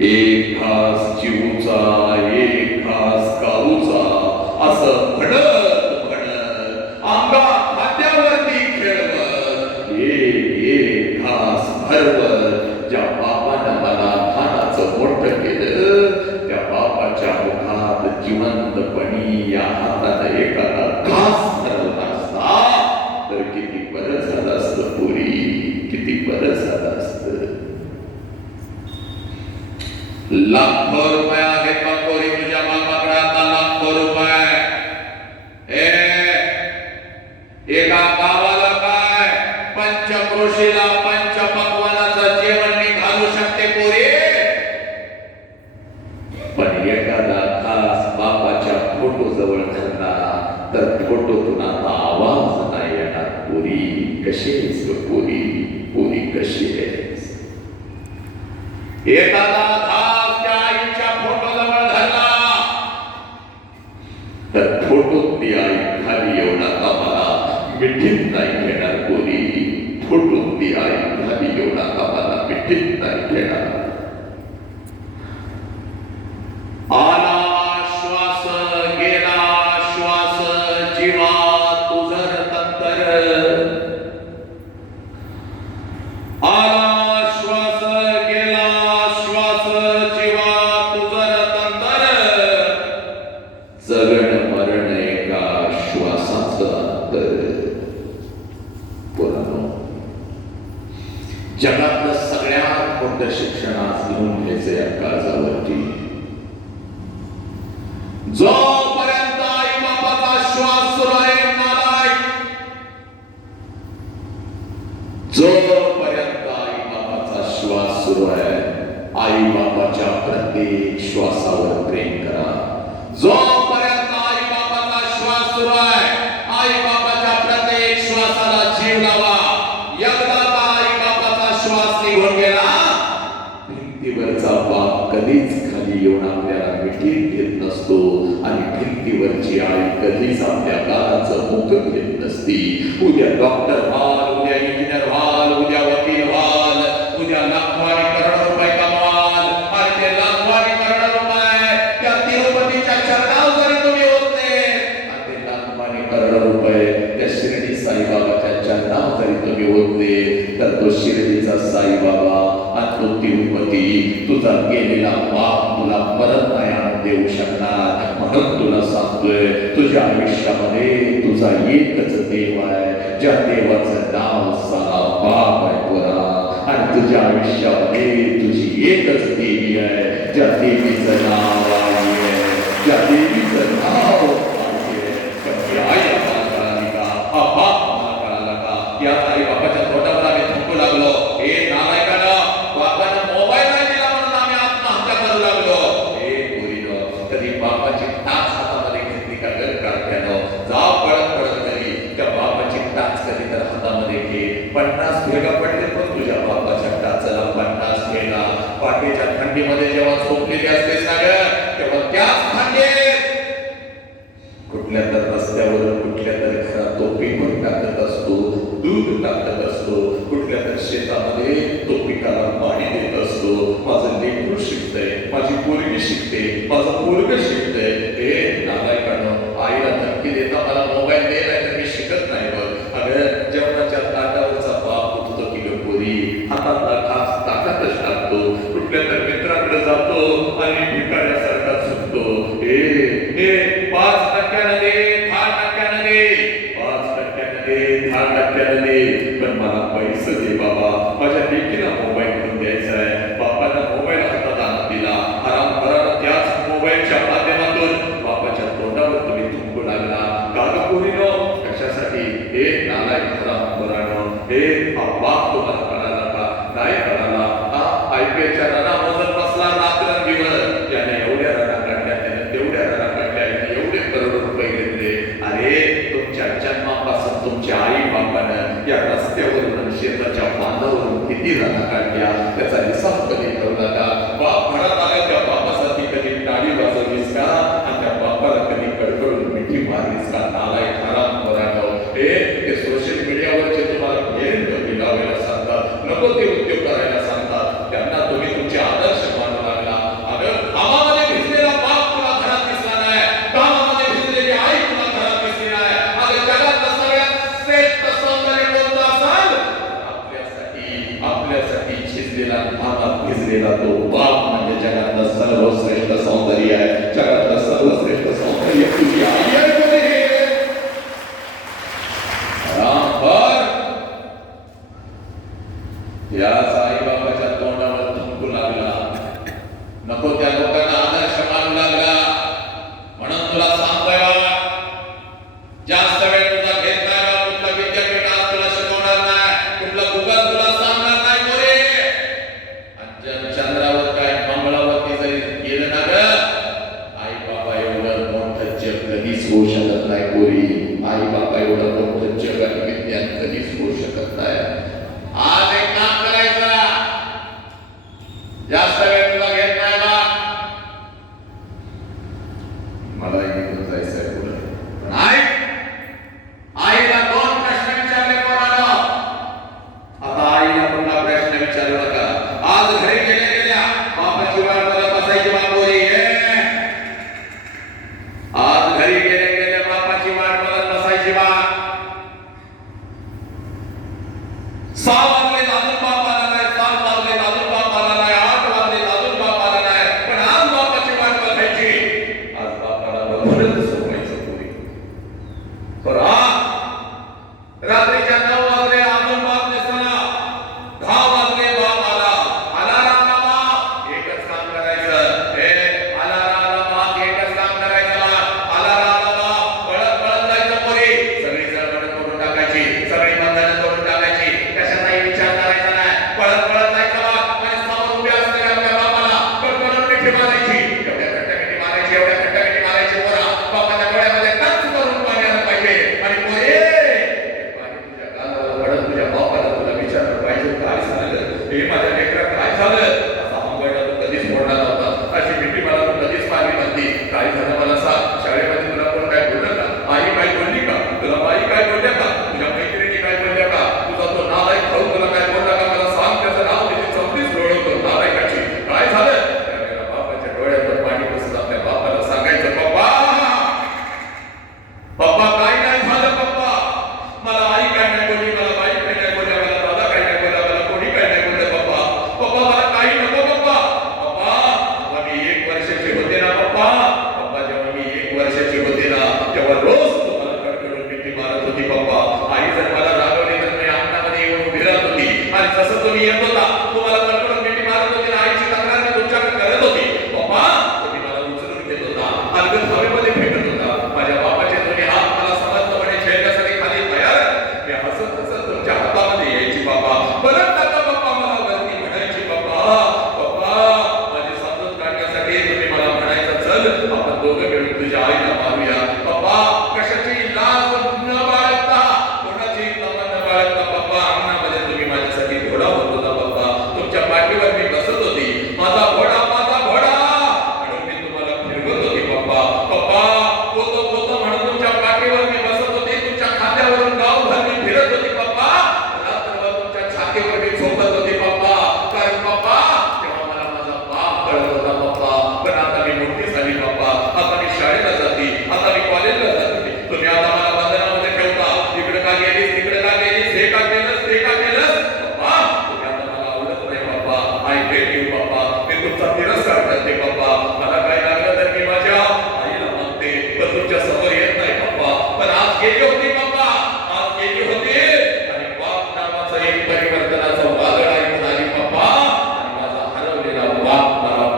एक घास चिवचा, एक घास काऊचा, असं म्हणत म्हणत अंगात खांद्यावरती खेळवत एक घास भरवत ज्या बापानं मला खानाचं मोठं केलं, त्या बापाच्या मुखात जिवंतपणी या हाताने एखादा घास भरवला असता तर किती बरं झालं असतं पुरी, किती बरं झालं असतं. लाखो रुपये आहेत बापोरी तुझ्या बापाकडे आता, लाखो रुपये. एका गावाला काय पंचक्रोशीला पंचपक्वानाचं जेवण मी घालू शकते पोरी. पण एखादा खास बापाच्या फोटो जवळ धरला तर फोटोतून आता आवाज नाही येणार पोरी. कशी आहेस पोरी, पोरी कशी आहेस. एखादा खास त्या आईच्या फोटो जवळ धरला तर फोटोत ती आई खाली येऊन आता मला मिठीत नाही घेणार पोरी. फोटोत ती आई खाली येऊन आता मला मिठीत नाही घेणार. आला जीवा तुझर तंतर जगण मरण एका श्वासाचं अंतर. जगातलं सगळ्यात मोठं शिक्षण आज घेऊन घ्यायचं या काळजावरती. जोपर्यंत आई बापाचा श्वास सुरू आहे नालायक, जोपर्यंत आई बापाचा श्वास सुरू आहे आई बापाच्या प्रत्येक श्वासावर प्रेम करा. जोपर्यंत आई बापाचा श्वास सुरू आहे आई बापाच्या प्रत्येक श्वासाला जीव लावा. एकदा का आई बापाचा श्वास निघून गेला भिंतीवरचा बाप कधीच खाली येऊन आपल्याला मिठीत घेत नसतो आणि भिंतीवरची आई कधीच आपल्या गालाचं मुख घेत नसती. उद्या डॉक्टर व्हाल, उद्या इंजिनियर व्हाल, उद्या वकील व्हाल, उद्या लाखो आणि करोडो रुपये कमवाल आणि ते लाखो आणि करोडो रुपये त्या तिरुपतीच्या चरणावर जरी तुम्ही होते आणि ते लाखो आणि करोडो रुपये त्या शिर्डी साईबाबाच्या चरणावर जरी तुम्ही होते तर तो शिर्डीचा साईबाबा आणि तो तिरुपती तुझा गेलेला पाप तुला परत नाही आणून देऊ शकणार. म्हणून तुला सांगतोय तुझ्या आयुष्यामध्ये तुझा एकच देव आहे ज्या देवाचं नाव सारा बाप आहे तुला. आणि तुझ्या आयुष्यामध्ये तुझी एकच देवी आहे ज्या देवीचं नाव आहे, ज्या देवीचं नाव आहे. पण आई आम्हाला कळाली का? हा बाप आम्हाला कळाला का? या आई बापाच्या तोंडावर आम्ही थुंकू लागलो. हे नालायकानं बापानं मोबाईल नाही दिला म्हणून आम्ही आत्महत्या करू लागलो. हे पोरीनं कधी बापाची टाच हातामध्ये घेतली का गर काढत्यानं? जा पळत पळत तरी त्या बापाची टाच कधी तर हातामध्ये घे. 50 भेगा पडले पण तुझ्या बापाच्या टाचला 50 भेगा. पाठीच्या थंडीमध्ये जेव्हा झोपलेली असतेस ना ग तेव्हा त्याच थंडीत कुठल्या तर रस्त्यावर कुठल्या तर घरात तो पिंपळ टाकत असतो, दूध टाकत असतो, कुठल्या तर शेतामध्ये तो पिकाला पाणी देत असतो. माझं लेकरू शिकतंय, माझी पोरगी शिकते, माझं पोरग शिकतंय. हे नालायकानं आईला धमकी देता मला मोबाईल दे नाही तर मी शिकत नाही बघ. अगं जेवणाच्या ताटावरचा बाप उठतो की ग पोरी हातातला घास ताटातच टाकतो, कुठल्या तर मित्राकडे जातो आणि भिकाऱ्यासारखा सुटतो. हे 5% दे, 10% दे, 5% दे, 10% दे, पण मला पैसे दे बाबा. माझ्या लेकीला मोबाईल घेऊन द्यायचा आहे. बापाला मोबाईल हातात आणून दिला. आराम करा त्याच मोबाईलच्या माध्यमातून बापाच्या तोंडावर तुम्ही थुंकू लागला. काग पोरीनो कशासाठी? हे नालायक हराम करानो. हे बाप तुम्हाला कळाला का? नाही कळाला. हा IPLच्या रना मोजत बसला रात्रंदिवस. त्याने एवढ्या रना काढल्या, त्याने तेवढ्या रना काढल्या, एवढे करोड रुपये घेतले. अरे तुमच्या जन्मापासून तुमच्या आई बापानं या रस्त्यावरून शेताच्या बांधावरून किती रना काढल्या त्याचा हिसाब कधी ठेवला का? बाप म्हणत आला त्या बापासाठी कधी टाळी वाजवलीस का? आणि त्या बापाला कधी कडकडून मिठी मारलीस का? नालायक हराम करानो. हे सोशल मीडियावरचे तुम्हाला कमी लावायला सांगतात, नको ते उद्योग करायला सांगतात, त्यांना तुम्ही तुमचे आदर्श मानू लागला. अगं आम्हाला भिजलेला बाप तुला घरात दिसला नाही, कामामध्ये भिजलेली आई तुला घरात दिसली नाही. अगं जगातलं सगळ्यात श्रेष्ठ सौंदर्य कोणतं असेल? आपल्यासाठी झिजलेला भावात भिजलेला तो बाप म्हणजे जगातलं सर्वश्रेष्ठ सौंदर्य आहे. जगातलं सर्वश्रेष्ठ सौंदर्य तुझी आई आहे. याच आई बाबाच्या तोंडावर थुंकू लागला, नको त्या लोकांना आदर्श मानू लागला. म्हणून तुला सांगतोय जास्त वेळ तुझा घेत नाही. कुठलं विद्यापीठ आज तुला शिकवणार नाही, कुठलं गुगल तुला सांगणार नाही. मोरे चंद्रावर काय मंगळावरती जरी गेलं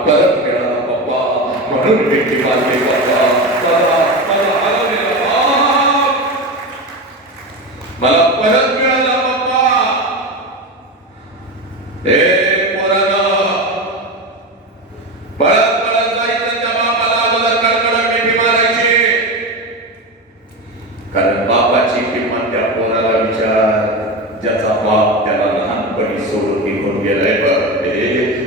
परत मिळाला पप्पा, म्हणून भेटी मारली पप्पा. मला हरवलेला बाप मला परत मिळाला पप्पा. हे पोरांनो, पळत पळत जायचं त्या बापाला अगोदर कडकडत मिठी मारायची. कारण बापाची किंमत त्या पोराला विचार, ज्याचा बाप त्याला लहानपणी सोडून निघून गेलाय.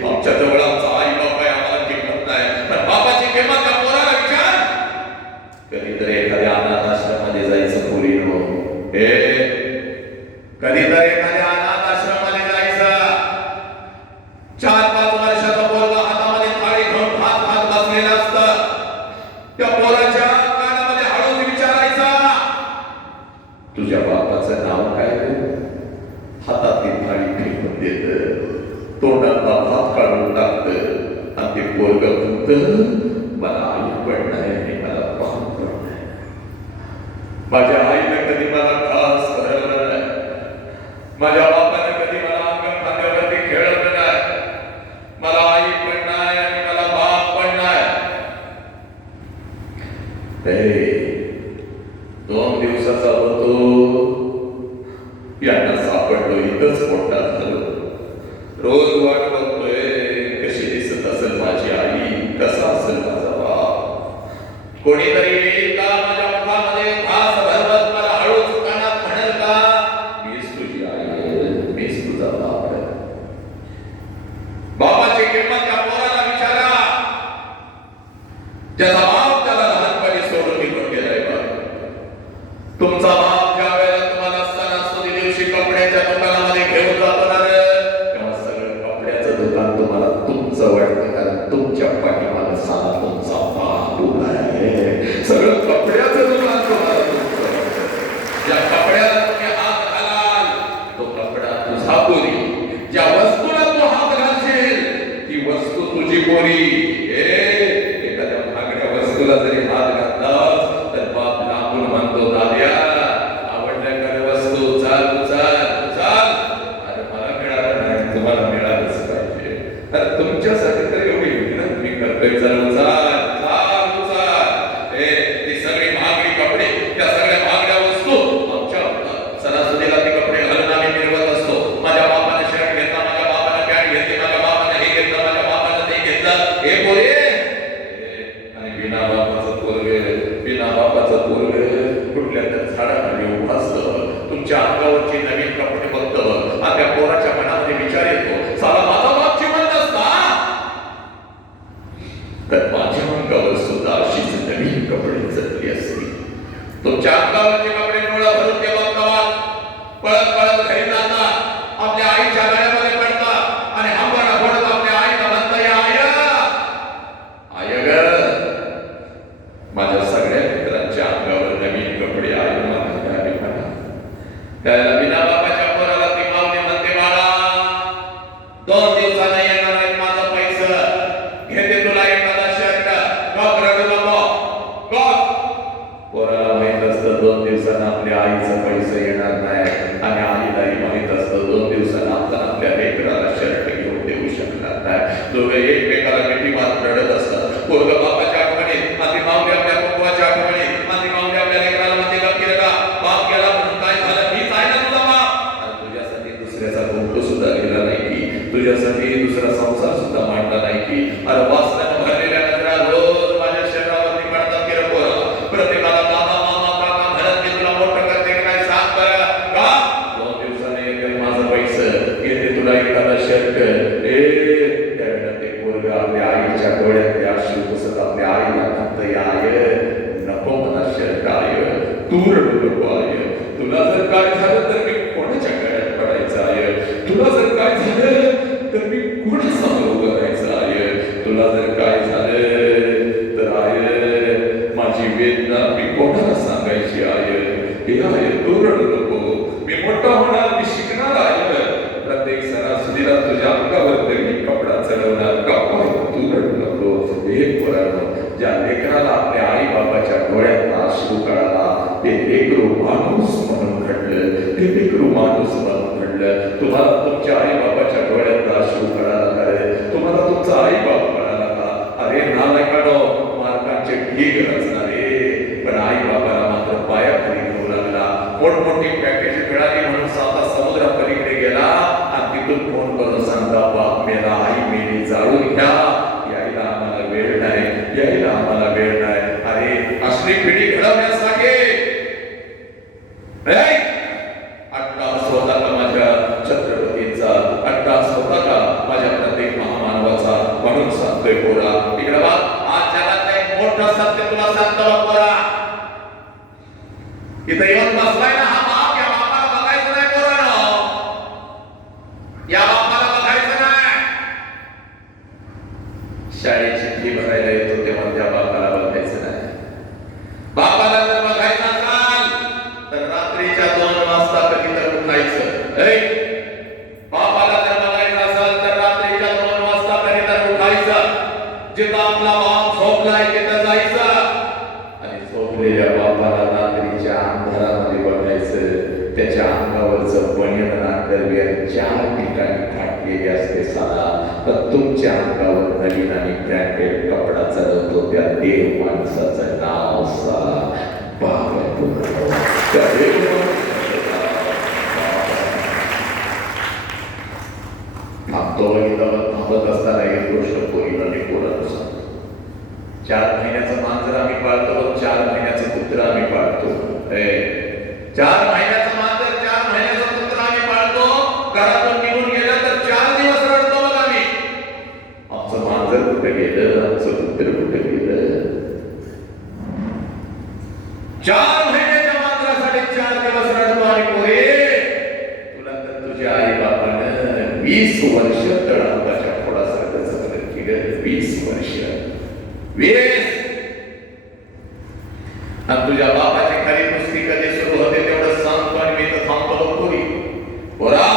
आमच्या जवळ आमचा आई बाप आहे, आम्हाला किंमत नाही, पण बापाची किंमत त्या पोराला विचार. कधीतरी एखाद्या अनाथ आश्रमामध्ये जायचं पोरीनो, कधीतरी एखाद्या अनाथ आश्रमामध्ये जायचं. 4-5 वर्षाचा पोरगा हातामध्ये थाळी घेऊन भात खात बसलेला असतं. त्या पोराच्या कानामध्ये हळूच विचारायचा, तुझ्या बापाचं नाव काय? हातातली थाळी फेकून देत, तोंडातला भात काढून टाकत आणि ते पोरगं म्हणतं, मला आई पण नाही आणि मला बाप पण नाही. माझ्या आईने कधी मला खास करवलं नाही, माझ्या बापाने कधी मला अंगण खांद्यावरती खेळवलं नाही. मला आई पण नाही आणि मला बाप पण नाही. 2 दिवसाचा होतो, यांना सापडलो, इथंच मोठा झालो. रोज वाट बघतोय, कशी दिसत असेल माझी आई, कसा असेल माझा बाप. कोणीतरी येईल का माझ्या मुखामध्ये घास भरवत मला हळूच कानात म्हणेल का, मीच तुझी आई आहे, मीच तुझा बाप आहे. बापाची किंमत त्या पोराला विचारा, ज्याचा बाप त्याला लहानपणी सोडून निघून गेलाय. तुमचा बाप ज्या वेळेला तुम्हाला सणासुदी दिवशी कपड्याच्या दुकानामध्ये घेऊन जातो ना, तेव्हा सगळं कपड्याचं दुकान तुम्हाला तुमचं वाटतं, कारण तुमच्या पाठीमागे सारा तुमचा बाप उभा आहे. सगळं कपड्याचं दुकान तुम्हाला तुमचं वाटतं. ज्या कपड्याला तुम्ही हात घालाल तो कपडा तुझा पोरी, ज्या वस्तूला तू हात घालशील ती वस्तू तुझी पोरी. एखाद्या महागड्या वस्तूला जरी हात घातलास तर बाप लांबून म्हणतो, दाद्या आवडल्या का वस्तू, चाल चाल चाल. अरे मला मिळालं नाही, तुम्हाला मिळालंच पाहिजे. अरे तुमच्यासाठी तर एवढी मेहनत मी करतोय, चाल चाल चाल चाल. ती सगळी महागडी कपडे, त्या सगळ्या महागड्या वस्तू आमच्या सणासुदीला ते कपडे घालून आम्ही मिरवत असतो. माझ्या बापाने शर्ट घेतला, माझ्या बापाने पॅन्ट घेतली, माझ्या बापाने हे घेतलं, माझ्या बापाने ते घेतलं. हे पोरे आणि बिना बापाचं पोरगे, बिना बापाचं पोरगे कुठल्या त्या झाडाखाली उभं असतं. तुमच्या अंगावरची नवीन कपडे बघतं आणि त्या पोराच्या मनामध्ये विचार येतो, साला माझा बाप जिवंत असता तर माझ्या अंगावर सुद्धा अशीच नवीन कपडे जगली असती. तुमच्या अंगावरचे कपडे डोळा भरून ते बघतात, पळत पळत घरी जातात, आपल्या आईच्या गळ्यामध्ये पडतात आणि हंबरा फोडत आपल्या आईला म्हणता, या आय ग, माझ्या सगळ्या मित्रांच्या अंगावर नवीन कपडे आहे मला. त्याला बिना बापाच्या पोराला ती मावली म्हणते, बाळा 2 दिवसाने येणार आहे माझं पैसं, घेते तुला एखादा शर्ट, बघ रडू नको बघ. पोराला माहित असतं 2 दिवसांना आपल्या आईचं पैसे येणार नाही आणि आईलाही माहित असतं 2 दिवसांना आपण आपल्या लेकराला शर्ट घेऊन देऊ शकणार नाही. दोघे एकमेकाला मिठी मारून रडत असतात. पोरगं बापाच्या आठवणीत, आधी मावली आपल्या पप्पाच्या आठवणीत, आधी मावली आपल्या लेकराला म्हणते, गप्पी का बाप गेला म्हणून काय झालं, मीच आहे ना तुझा बाप. आणि तुझ्यासाठी दुसऱ्याचा फोटो सुद्धा गेला नाही की, तुझ्यासाठी दुसरा संसार सुद्धा मांडला नाही की. अरे वासनानं भरलेल्या नजरा रोज माझ्या शरीरावरती पडतात की पोरा. प्रत्येकाला दादा मामा काका म्हणत मी तुला मोठं करते की काय सांग बरं का. 2 दिवसाने येते माझं पैसं, येते तुला एखादा शर्ट. त्यावेळेला ते पोरगं आपल्या आईच्या डोळ्यात अश्रू पुसत आपल्या आईला म्हणतं, आय नको मला शर्ट, आय तू रडू नको, आय तुला जर काय झालं तर मी कोणाच्या गळ्यात पडायचं, आय तुला जर काय झालं तर मी कोणासमोर उभं राहायचं, आय तुला जर काय झालं तर आय माझी वेदना मी कोणाला सांगायची, आय हे आय तू रडू नको, मी मोठा होणार, मी शिकणार, आय प्रत्येक सणासुदीला तुझ्या अंगावर नवीन कपडा चढवणार का, तू रडू नको. हे पोरांनो, ज्या लेकराला आपल्या आई बाबाच्या डोळ्यात अश्रू कळाला ते लेकरू माणूस म्हणून घडलं, ते लेकरू माणूस म्हणून घडलं. तुम्हाला तुमच्या आई बाबाच्या डोळ्यात अश्रू कळाला काय, तुम्हाला तुमचा आई बाप कळाला यायला आम्हाला वेळ नाही. अरे असली पिढी घडवण्यासाठी अट्टास होता का माझ्या छत्रपतींचा, अट्टास होता का माझ्या प्रत्येक महामानवाचा. म्हणून सांगतोय पोरा, इकडे बघ, आज जगात एक मोठं सत्य तुला सांगतो पोरा. इथं येऊन बसलाय ना हा बाप, या बापाला बघायचं नाही पोरांनो, या बापाला बघायचं नाही. शाळेची फी भरायला येतो तेव्हा त्या बापाला बघायचं नाही. बापाला जर बघायचं असाल तर रात्रीच्या 2 वाजता कधी तर उठायचं. बापाला जर बघायचं असाल तर रात्रीच्या 2 वाजता कधी तर उठायचं. जिथं आपला बाप झोपलाय तिथं जायचं आणि झोपलेल्या बापाला रात्रीच्या अंधारामध्ये बघायचं. त्याच्या अंगावरचं बनियन अंडरवेअर 4 ठिकाणी फाटलेली असते साला, तर तुमच्या अंगावर नवीन आणि ब्रँडेड कपडा चालवतो त्या देव माणसाचं नाव साला बाप आहे. थांबत असताना एक गोष्ट पोरीला मी पोराला सांगतो. 4 महिन्याचं मांजर आम्ही पाळतो, 4 महिन्याचं कुत्र आम्ही पाळतो. 4 महिन्याचं मांजर, 4 महिन्याचं कुत्र आम्ही पाळतो. घरातून निघून गेलं तर 4 दिवस रडतो बघ आम्ही. आमचं मांजर कुठे गेलं, आमचं कुत्र कुठे गेलं. 4 महिन्याच्या मांजरासाठी 4 दिवस रडतो. आणि पोरे, तुला तर तुझ्या आई बापानं 20 वर्ष तळाच्या फोडासारखं जगलं की ग. 20 वर्ष 20. आणि तुझ्या बापाची खरी कुस्ती कधी सुरू होते तेवढं सांगतो आणि मी तर थांबतो बघ पोरी. पोरा,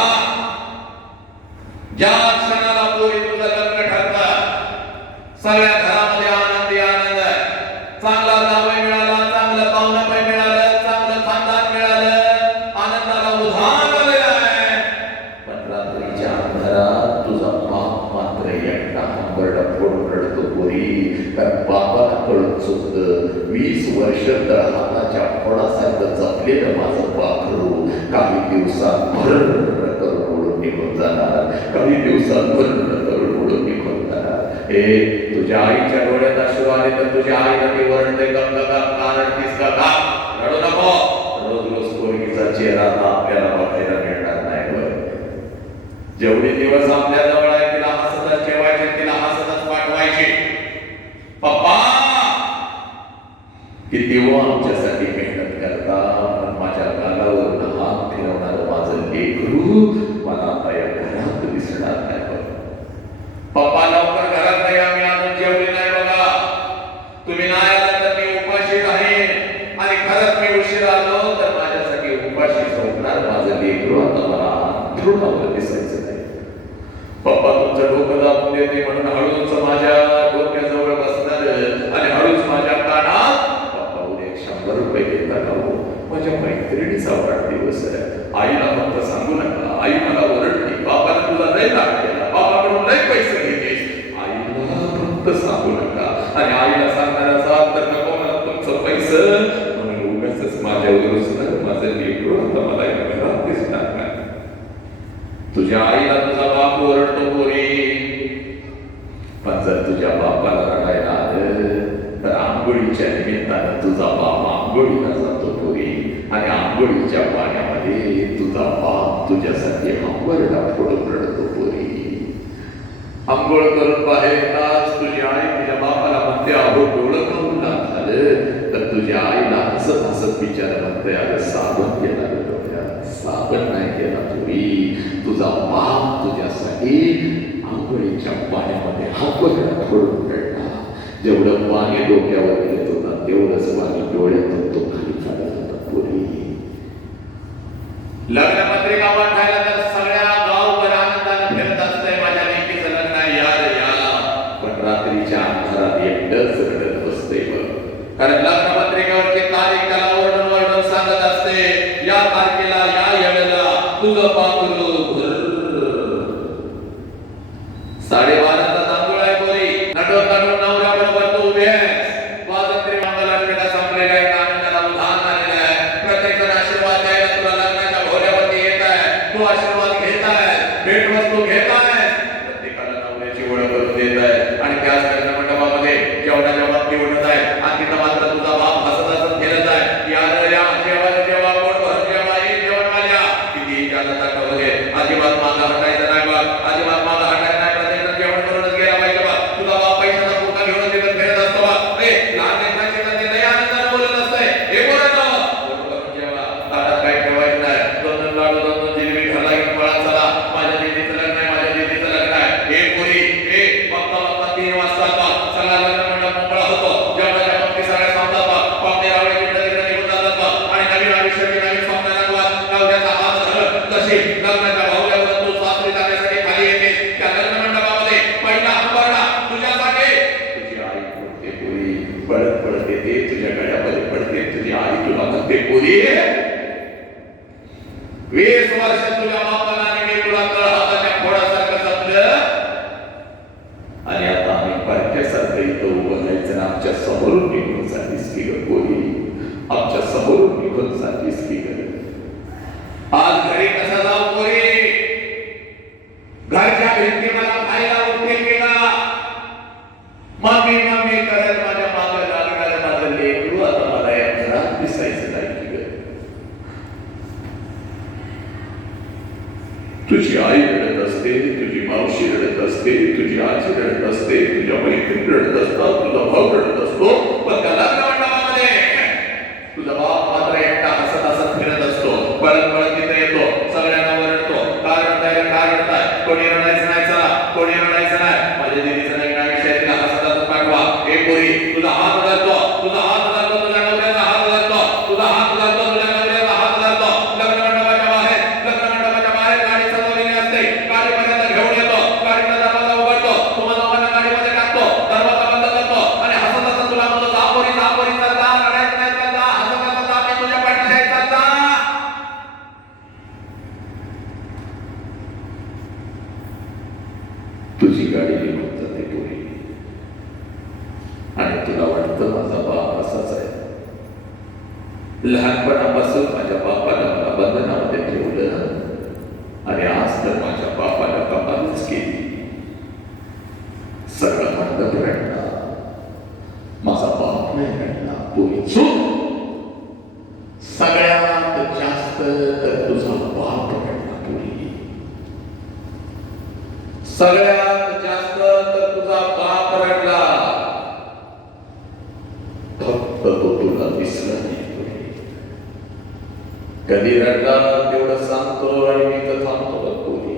ज्या क्षणाला पोरी तुझं लग्न ठरतं, सगळ्या घरामध्ये आनंदी आनंद आहे. चांगला जावई मिळाला, चांगलं पाहुणपण मिळालं, चांगलं खानदान मिळालं, आनंदाला उधाण आलेलं आहे. पण रात्रीच्या अंधारात तुझा बाप मात्र एकटा हंबरडा फोडून रडतो पोरी. कारण बापाला कळून चुकतं. 20 वर्ष तर हाताच्या फोडासारखं जपलेलं माझं बाकरू काही दिवसात भरड करून उडून निघून जाणार. काही दिवसात भरड करून उडून निघून जाणार. तुझ्या आईच्या डोळ्यात अश्रू आले तर तुझ्या आईला ती वरडते गंगा कारणतीस का का रडू नको. रोज रोज पोरगीचा चेहरा आपल्याला बघायला मिळणार नाही. जेवढे दिवस आपल्या जवळ आहे तिला हसतच ठेवायचे, तिला हसतच पाठवायचे. पप्पा किती आमच्यासाठी मेहनत करता, पण माझ्या गालावर हात फिरवणारं माझं लेकरू मला आता या घरात दिसणार नाही. पप्पा लवकर घरात नाही, आम्ही अजून जेवले नाही बघा. तुम्ही नाही आला तर मी उपाशी राहीन. आणि खरंच मी उशीर आलो तर माझ्यासाठी उपाशी झोपणार माझं लेकरू आता मला अंथरुणावर दिसायचं नाही. पप्पा तुमचं डोकं दाबून देते म्हणून हळूच माझ्या डोक्याजवळ बसणार आणि हळूच माझ्या कानात 100 रुपये घेतात. माझ्या मैत्रिणीचा वाढदिवस आहे. आईला फक्त सांगू नका, आई मला ओरडते. बापाला तुला लय लाग केला, बापाकडून लय पैसे घेते. आईला फक्त सांगू नका. आणि आईला सांगणार असाल तर नको मला तुमचं पैसे, म्हणून उगाच माझ्यावरच माझं लेकरू आता मला या घरात दिसणार नाही. तुझ्या आईला तुझा बाप ओरडतो पोरी, पण जर तुझ्या बापाला रडायला आलं तर आंघोळीच्या निमित्तानं तुझा बाप आंघोळीला जातो पोरी. आणि आंघोळीच्या पाण्यामध्ये तुझा बाप तुझ्यासाठी हंबरडा फोडून रडतो पोरी. आंघोळ करून बाहेर येताच तुझी आई तुझ्या बापाला म्हणते, अहो डोळं करून झालं. तर तुझ्या आईला हसत हसत विचार म्हणते, अगं साबण केला डोळ्यात, साबण नाही केला पोरी. तुझा बाप तुझ्यासाठी आंघोळीच्या पाण्यामध्ये हंबरडा फोडून रडला. जेवढं पाणी डोक्यावर येत होता तेवढंच पाणी डोळ्यातून तो खाली काढत होता पोरी. लग्न पत्रिका वाटायला तर सगळ्या गावभर आनंदाने फिरत असतंय, माझ्या लेकीचं लग्न आहे, या रे या. पण रात्रीच्या अंधारात एकटंच रडत बसतंय बघ. कारण लग्न पत्रिकेवरची तारीख त्याला ओरडून ओरडून सांगत असते, या तारखेला या वेळेला तुझं पाखरू 12:30चा तांदूळ आहे पोरी. नटोकाडून नवऱ्याबरोबर तू उभी आहेस. स्वातंत्र्य मंगलाष्टका संपलेला आहे, आनंदाला उधाण आलेलं आहे. प्रत्येक जण आशीर्वाद द्यायला तुला लग्नाच्या घोड्यावरती येत आहे. तू आशीर्वाद घेत आहे, भेटवस्तू घेत आहे. प्रत्येकाला नवऱ्याची ओळख करून देत आहे. आणि त्याच लग्न मंडपामध्ये जेवणाच्या पोरी 20 वर्ष तुझ्या बापाला आणि तुला तळ हाताच्या फोडासारखं जपलं आणि आता आम्ही पारख्यासारखं इथं उभं राहायचं आमच्या समोरून निघून जातीस की ग पोरी आमच्या समोरून निघून जातीस की ग आज घरी कसा जाऊ पोरी घरच्या भिंती मला खायला उठतील गेला मम्मी मम्मी करत माझ्या मागं लागणार माझं लेकरू आता मला या घरात दिसायचं नाही की ग तुझी आई रडत असते तुझी मावशी रडत असते तुझी आजी रडत असते तुझ्या मैत्रीण रडत असतात तुझा भाऊ रडत असतो पण त्या लग्न मंडपामध्ये तुझा बाप मात्र एकटा हसत हसत फिरत असतो पळत पळत तिथे येतो सगळ्यांना ओरडतो का रडताय कोणी रडायचं नाही चला कोणी रडायचं नाही माझ्या दिदीचा नवीन विषय तिला हसत हसत पाठवा हे पोरी तुझा हात उधळतो तुझा हात उधळतो तुझ्या नवऱ्याचा हात उधळतो तुझा हात उधळतो तुझ्या नवऱ्याचा हात उधळतो लग्न मंडपाच्या बाहेर गाडी सजवलेली असते गाडीपर्यंत घेऊन येतो गाडीचा दरवाजा उघडतो तुम्हा दोघांना गाडीमध्ये टाकतो दरवाजा बंद करतो आणि हसत हसत तुला म्हणतो जा पोरी चालता रडायचं नाही चालता हसत हसत आम्ही तुझ्या पाठीशी आहे चालता तुझी गाडी निघून जाते पोरी आणि तुला वाटतं माझा बाप असाच आहे लहानपणापासून माझ्या बापाला मला बंधनामध्ये ठेवलं आणि आज तर माझ्या बापाला कमालच केली सगळं मंडप रडला माझा बाप नाही रडला पोरी सगळ्यात जास्त तर तुझा बाप रडला पोरी सगळ्यात जास्त तर तुझा बाप रडला फक्त तो तुला दिसला नाही कधी रडला तेवढं सांगतो आणि मी तर थांबतो पोरी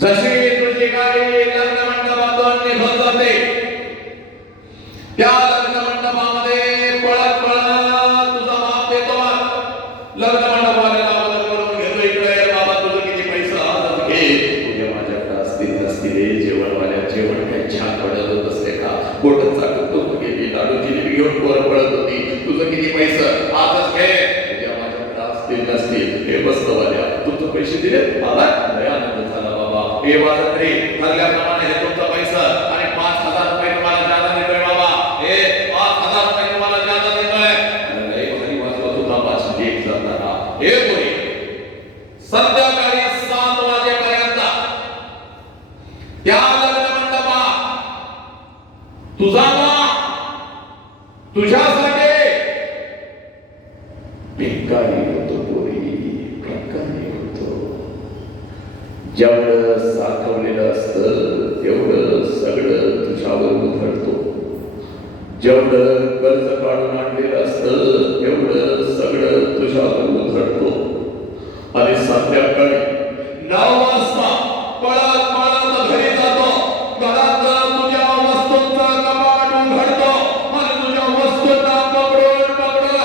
जशी तुझी गाडी लग्न मंडपातून निघून जाते त्या लग्न मंडपामध्ये पळत पळत तुझा बाप येतो लग्न मंडपाला अगोदर करून घेतो इकडे बाबा तुझं किती पैसा आज घे तुझ्या माझ्याकडे असतील नसतील जेवणवाल्या जेवण काय छान पडत असते का बोटच चाटत तो गेली लाडू जिलेबी घेऊन पोरं पळत होती तुझं किती पैसा आजच घे तुझ्या माझ्याकडे असतील नसतील हे बसवाल्या तुमचे पैसे दिले मला लय आनंद झाला बाबा हे वाजत्री ठरल्याप्रमाणे हे तुमचा पैसा आणि 5,000 रुपये तुम्हाला जादा देतोय बाबा हे 5,000 रुपये तुम्हाला जादा देतोय आणि लय भारी वाजवत होता माझी लेक जाताना हे पोरी संध्याकाळी 7 वाजेपर्यंत त्या लग्न मंडपात तुझा तुझ्यासाठी भिकारी होतो पोरी भिकारी होतो जेवढं साठवलेलं असतं तेवढं सगळं तुझ्यावर उधळतो जेवढं कर्ज काढून आणलेलं असतं तेवढं सगळं तुझ्यावर उधळतो आणि संध्याकाळी 9 वाजता पळत पळत घरी जातो घरात तुझ्या वस्तूंचं कपाट उघडतो आणि तुझ्या वस्तूंना पकडून पकडून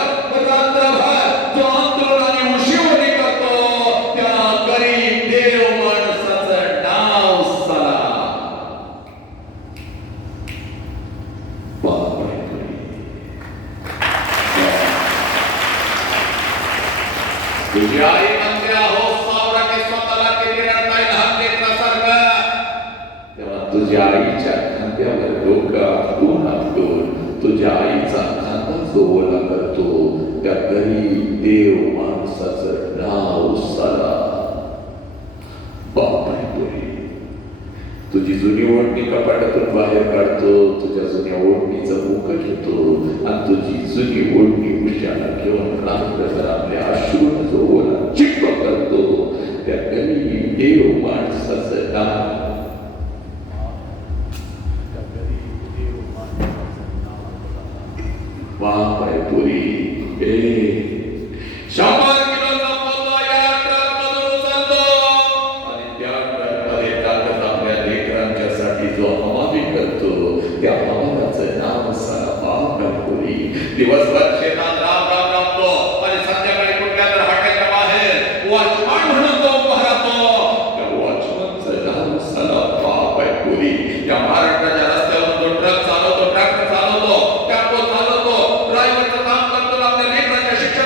रात्रभर जो आंदोलन आणि उशिवणी करतो त्या गरीब देव माणसाचं नाव साला तुझी आई म्हणते हो सावराने स्वतःला किती रडताय लहान लेकरासारखं तेव्हा तुझ्या आईच्या खांद्यावर डोकं आपटून तुझ्या आईचा खांदा जो ओला करतो त्या गरीब देव माणसाचं नाव साला बाप आहे पोरी तुझी जुनी ओढणी कपाटातून बाहेर काढतो तुझ्या जुन्या ओढणीचं मुख घेतो आणि तुझी जुनी ओढणी उशाला घेऊन रात्रभर आपल्या अश्रून जो ओला चिक्क करतो त्या गरीब देव माणसाचं नाव बाप आहे पोरी 100 किलोचा पोतो या ट्रकमधून उचलतो आणि त्या ट्रकमध्ये टाकत आपल्या लेकरांच्यासाठी जो हवामी करतो त्या हवामाचं नाव साला बाप आहे पोरी दिवसभर शेतात राबतो आणि संध्याकाळी कुठल्या तर हॉटेलच्या बाहेर वॉचमन म्हणून तो उभा राहतो त्या वॉचमनचं नाव साला बाप आहे पोरी त्या महाराष्ट्राच्या रस्त्यावर जो ट्रक चालवतो ट्रॅक्टर चालवतो टेम्पो चालवतो ड्रायव्हरचं काम करतो आपल्या लेकरांच्या शिक्षण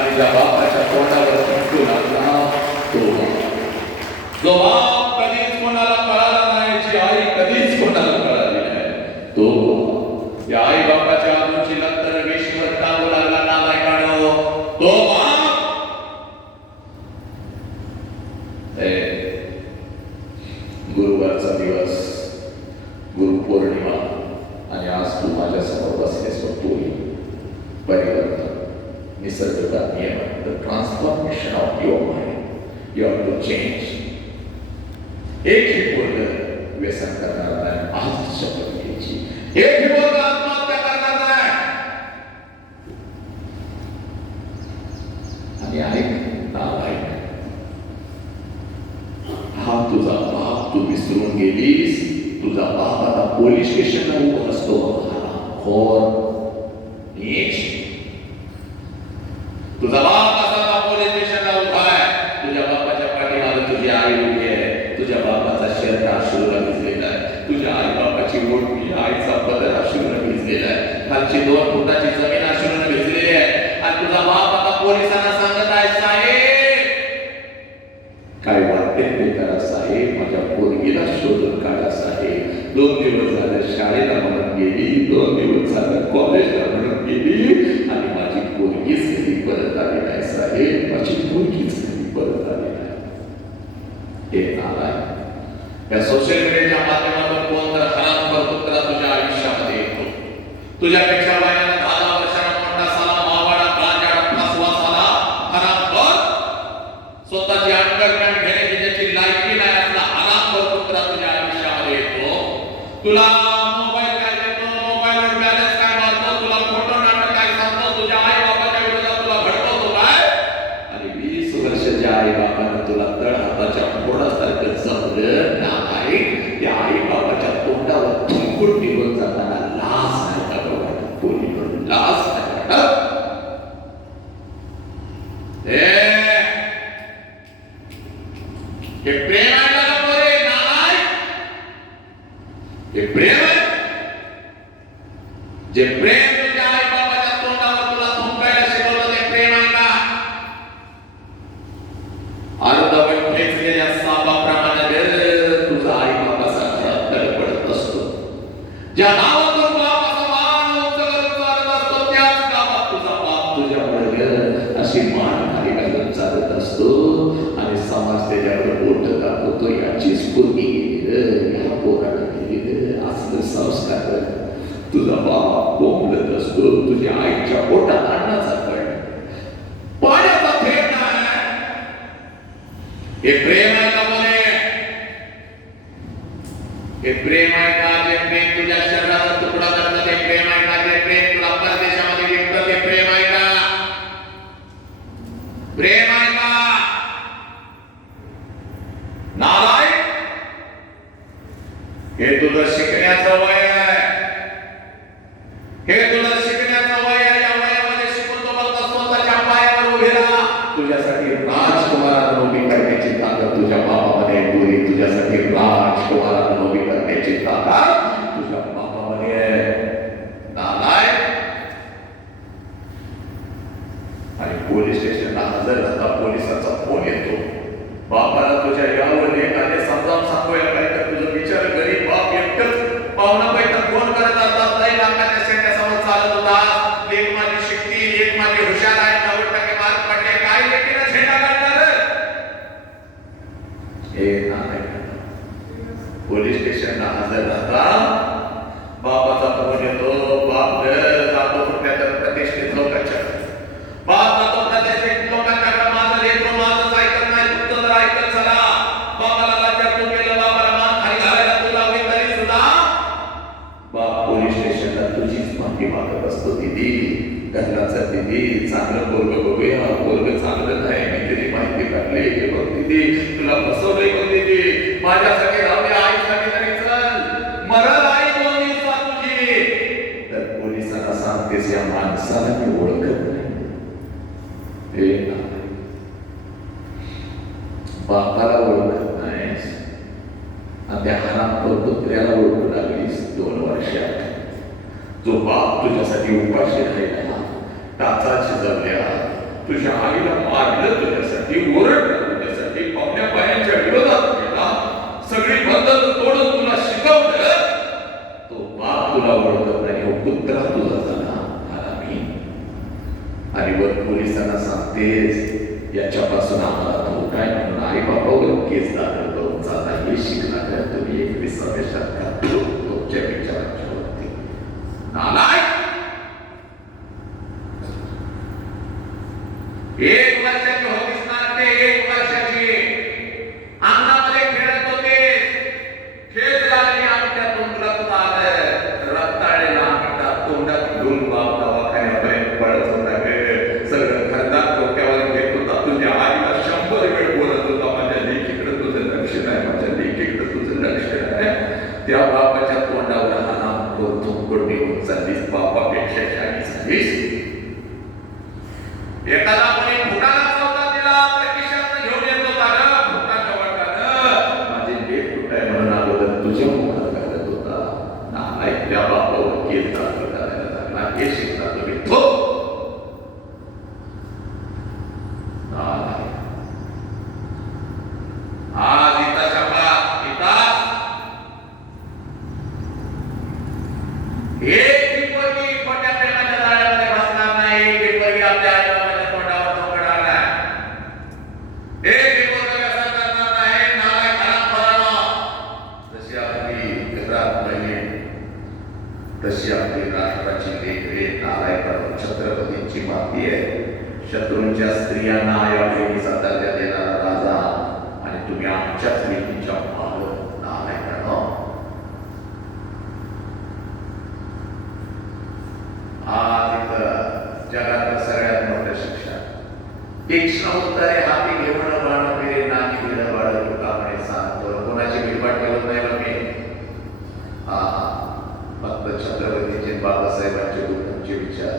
आणि ज्या बापाच्या तोंडावर थुंकू लागला तो जो बाप कधीच कोणाला कळाला नाही, जी आई कधीच कोणाला कळाली नाही, तो या आई बापाच्या आजूची नंतर विश्वर टाकू लागला नालायकानो, तो बाप गुरुवारचा दिवस, गुरुपौर्णिमा, आणि आज तू माझ्या समोर बसलेस होतोय. परिवर्तन निसर्गाचा नियम, the transformation of your mind, you have to change. एकही पोरग व्यसन करणार नाही, आज शपथ घ्यायची. एकही पोरग आत्महत्या करणार नाही. आणि ऐक ना, ऐक, हा तुझा बाप तू विसरून गेलीस. तुझा बाप आता पोलीस स्टेशनला उभा असतो. तुझा बाप असा पोलीस स्टेशनला उभा आहे. तुझ्या बापाच्या पाठीमागे तुझी आई उभी आहे. तुझ्या बापाचा शर्ट अश्रूला भिजलेला आहे. तुझ्या आई बापाची ओढणी, आईचा पदर अश्रूला भिजलेला आहे. खालची 2 फुटाची जमीन अश्रूला भिजलेली आहे. आणि तुझा बाप आता पोलिसांना सांगत आहे, साहेब काय वाटते ते करा साहेब, माझ्या पोरगीला शोधून काढा साहेब. 2 दिवस झाले शाळेला म्हणून गेली, 2 दिवस झाले कॉलेजला म्हणून गेली, आणि माझी पोरगीच कधी परत आली नाही साहेब, माझी पोरगीच कधी परत आली नाही. हे नालाय, या सोशल मीडियाच्या माध्यमातून कोण तर हरामखोर कुत्रा तुझ्या आयुष्यामध्ये येतो. तुझ्यापेक्षा वयाने 10 वर्षांना मोठा साला, मावाडा, गांजा, फसवा साला, हरामखोर, स्वतःची अंडरपॅन्ट घेण्याची ज्याची लायकी नाही असला हरामखोर कुत्रा तुझ्या आयुष्यामध्ये येतो. तुला मोबाईल काय देतो, मोबाईलवर बॅलन्स काय मारतो, तुला फोटो नाटक काय सांगतो, तुझ्या आई बाबाच्या विरोधात तुला भडकवतो काय, आणि 20 वर्षाच्या आई बाबाने तुला तळ हाताच्या फोडासारखं जपलं नाही. त्या आई बाबाच्या तोंडावर थुंकून निघून जाताना लाज नाही का बघा, कोणी म्हणून लाज नाही का? हे प्रेम आहे का पोरे? नाही, हे प्रेम आहे. जे प्रेम तुझ्या आई बाबाच्या तोंडावर तुला थुंकायला शिकवलं ते प्रेम आहे का? अर्धवट ठेचलेल्या सापाप्रमाणे तुझा आई बाबाचा तडपडत असतो. ज्या गावातून बाप असा मान उंच करून चालत असतो, त्याच गावात तुझा बाप तुझ्यावर अशी मान खाली घालून चालत असतो, आणि समाज त्याच्यावर बोट दाखवतो, याची स्फूर्ती गेली, या पोराला गेली, असले संस्कार तुझा बाप बोंबलत असतो. तुझ्या आईच्या पोटात अन्नाचा कण, पाण्याचा थेंब नाही. हे प्रेम आहे का बोले? हे प्रेम आहे का? जे प्रेम तुझ्या शरीराचा तुकडा करतं ते प्रेम आहे का? जे प्रेम तुला परदेशामध्ये विकतं ते प्रेम आहे का? प्रेम आहे का? नालायक, हे तुझं शिकण्याचं वय आहे. हे तुझं शिकण्याचं वय आहे. या वयामध्ये शिकून तो फक्त स्वतःच्या पायावर उभे राहा. तुझ्यासाठी राजकुमारांना उभी करण्याची ताकद तुझ्या बाबामध्ये पुरी. तुझ्यासाठी राजकुमारांना उभी करण्याची ताकद तुझ्या बाबामध्ये आहे. नालायक, आणि पोलीस स्टेशनला हजर राहता पोलिसाचा फोन येतो. बापाला तुझ्या यावर एखादे समजावून सांगूया काय तर तुझं विचार गरीब बाप एकटंच पाहुणा पैसा फोन करत असतात. 3 लाखाच्या शेट्यासमोर चालत होता. एक माझी शिकती, एक माझी हुशार आहे, 90% मार्क पडले, काय लेकीला झेंडा काढणार? हे नाही, पोलीस स्टेशनला हजर राहता. बापाचा फोन येतो. बाप जातो कुठल्या तर प्रतिष्ठित लोकांच्या, बाप जातो प्रतिष्ठित लोकांच्या, माझं लेकरू माझंच ऐकत नाही, तुमचं तर ऐकत चला. बाबाला लाचार तू केलं, बाबाला मान खाली घालायला तू लावली, तरी सुद्धा बाप पोलीस स्टेशनला तुझीच माफी मागत असतो. दीदी, घरलाचं दीदी, चांगलं पोरगं बघूया, पोरगं चांगलं नाही, मी तरी माहिती काढली, हे बघ दीदी, तुला फसवलंय बघ दीदी, माझ्यासाठी राहू दे, आईसाठी तरी चल, मरल आई 2 दिवसात तुझी. तर पोलिसांना सांगतेस या माणसाला मी ओळखत नाही. हे बापाला ओळखत नाहीस, आणि त्या हरामखोर कुत्र्याला ओळखू लागलीस 2 वर्षात. जो बाप तुझ्यासाठी उपाशी राहिला, टाचा शिजवल्या, तुझ्या आईला मारलं तुझ्यासाठी, ओरडलं तुझ्यासाठी, पाहुण्या पायांच्या विरोधात केला, सगळी बंधन तोडून तुला शिकवलं, तो बाप तुला ओळखत नाही, हो पुत्र तुझा झाला मी. आणि वर पोलिसांना सांगतेस याच्यापासून आम्हाला तो काय म्हणून आई बाबावर केस दाखल करून चालला. हे शिकला का तुम्ही 21व्या शतकात तुमच्या विचारांच्या वरती नालायक. 1 वर्षाची होतीस ना ते, 1 वर्षाची अंगणामध्ये खेळत होते, खेळ लागली आमच्यातून रक्त आलं, रक्ताळलेला आमच्या तोंडात घेऊन बाप दवाखान्यापर्यंत पळत होता. सगळं घरदार डोक्यावर घेत होता. तुझ्या आईला 100 वेळ बोलत होता, माझ्या लेकीकडे तुझं लक्ष नाही, माझ्या लेकीकडे तुझं लक्ष नाही. त्या बापाच्या तोंडावर हाना थोडं देऊन चाललीस, बापापेक्षा शाही झालीस. एखादा कोणी फुटाला चौथा दिला तर खिशातनं घेऊन येत होता ना फुटाच्या वाटानं. माझे लेक फुटाय म्हणून अगोदर तुझ्या मुखात घालत होता. नालायक बापावर केस दाखल करायला लागला. हे शिकला तुम्ही तो आज इथं शपथ इथं एक ही पोरगी खोट्या प्रेमाच्या जाळ्यामध्ये बसणार नाही. एक ही पोरगी आपल्या आईबाबाच्या तोंडावर चोकणार नाही. एक ही पोरगी असं करणार नाही. नालायक हरामखोरांनो. जशी आपली घरात बहीण तशी आपली राष्ट्राची लेकरे नालायक छत्रपतींची माती आहे. शत्रूंच्या स्त्रियांना आया बहिणीचा दर्जा देणारा राजा आणि तुम्ही आमच्याच लेकीच्या माग नालायकांनो. आज इथं जगातलं सगळ्यात मोठं शिक्षण तीक्ष्ण उत्तरे हाती घेऊन बाण फिरे नानी भिड बाळ तुका म्हणे सांगतो. कोणाची भिडवाट ठेवत नाही बघ मी. फक्त छत्रपतींचे बाबासाहेबांचे गुरूंचे विचार.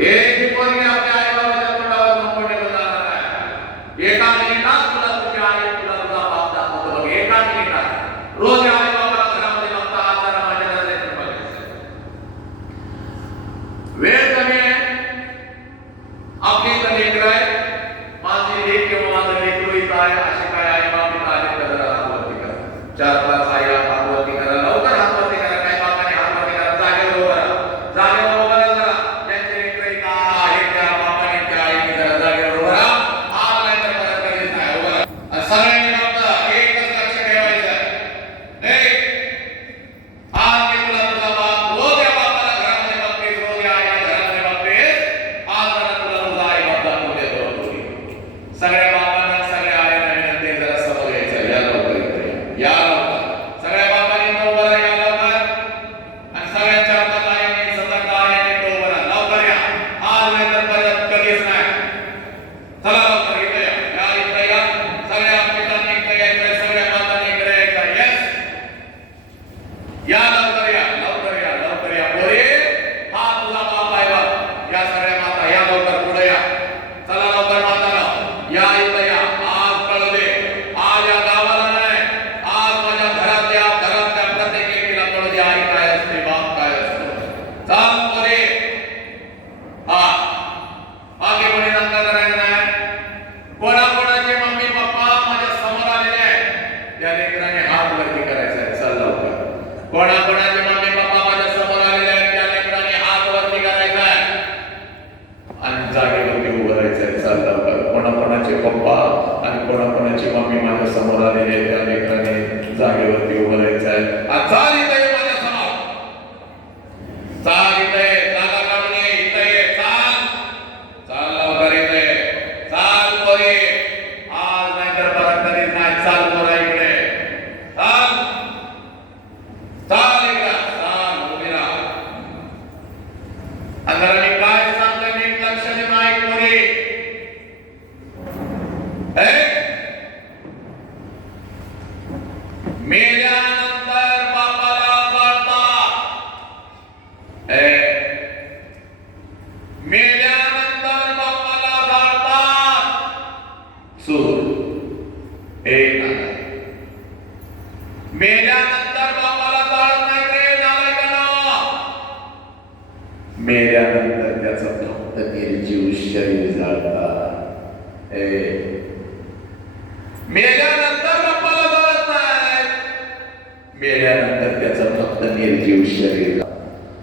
एक ही पोरगी आपल्या आई बाबाच्या तोंडावर नको ठेवणार नाही. एका मिनिटात तुला तुझ्या आई तुला तुझा बाप दाखवतो बघ. एका मिनिटात रोज आई बाबाला घरामध्ये बघता आज जरा माझ्या नजरेत बघायचं. वेळ कमी आहे. आपली तर लेकर आहे. माझी लेक किंवा माझं लेकरू इथं आहे. असे काय आई बाप इथं आले तर जरा हातवरती करा. 4-5 आई हातवरती करा. लवकर हातवरती करा. काही बापाने हातवरती करा. जागेवर उभं राहा. जागेवर उभं राहा जरा. त्यांचे लेकर इथं आहे त्या बापाने त्या आईने जरा जागेवर उभं राहा. हात नाही तर परत कधीच नाही उभं राहा. सगळ्यांनी फक्त एकच लक्ष ठेवायचं. नाही आज मी तुला तुझा बाप रोज या बापाला घरामध्ये बघतेस, रोज या आईला घरामध्ये बघतेस. आज मला तुला तुझा आई बाप दाखवून देतो. सगळ्या बापांना सगळ्या आईला विनंती आहे, जरा समोर यायचं. या लवकर इकडे या लवकर. सगळ्या बापांनी तो उभं राहा. या लवकर. आणि सगळ्यांच्या हातात आईने सतत आईने तो उभं राहा. लवकर या. आज नाही तर परत कधीच नाही. चला लवकर इकडे या. या इकडे या. सगळ्या पितांनी इकडे यायचं. सगळ्या मातांनी इकडे यायचं. येस या लवकर या. लवकर या. लवकर या. पोरी हा तुझा बाप आहे बघ. या सगळ्या माता या लवकर पुढे या. चला लवकर मातांनो या इकडे या. आज कळू दे. आज या गावाला नाही, आज माझ्या घरातल्या प्रत्येक लेकीला कळू दे आई काय असते, बाप काय असतो. चाल पोरी. हा बाकी कोणी दंगा करायचा नाही. कोणाकोणाचे मम्मी पप्पा माझ्या समोर आलेले आहेत त्या लेकराने हात वरती करायचा आहे. चल लवकर. कोणाकोणाचे मम्मी पप्पा माझ्या समोर आलेले आहेत त्या लेकराने हात वरती करायचा आहे आणि जागेवरती उभं राहायचं आहे. चल लवकर. कोणाकोणाचे पप्पा आणि कोणाकोणाची मम्मी माझ्या समोर आलेले आहेत त्या लेकराने जागेवरती उभं राहायचं आहे. आज चाल इथे ये माझ्या समोर. चाल इथे ये. जागा काढून ये. इथे ये. चाल. चाल लवकर इथे ये. चाल पोरी. आज नाहीतर परत कधीच नाही. चाल पोरा इकडे. चाल. चाल इकडे. चाल उभी राहा. अंदर मी काय सांगतोय नीट लक्ष दे नाही पोरी. मेल्यानंतर बापाला शरीर जाळतात. मेल्यानंतर बापाला जाळत नाही, मेल्यानंतर त्याचं फक्त निर्जीव शरीर.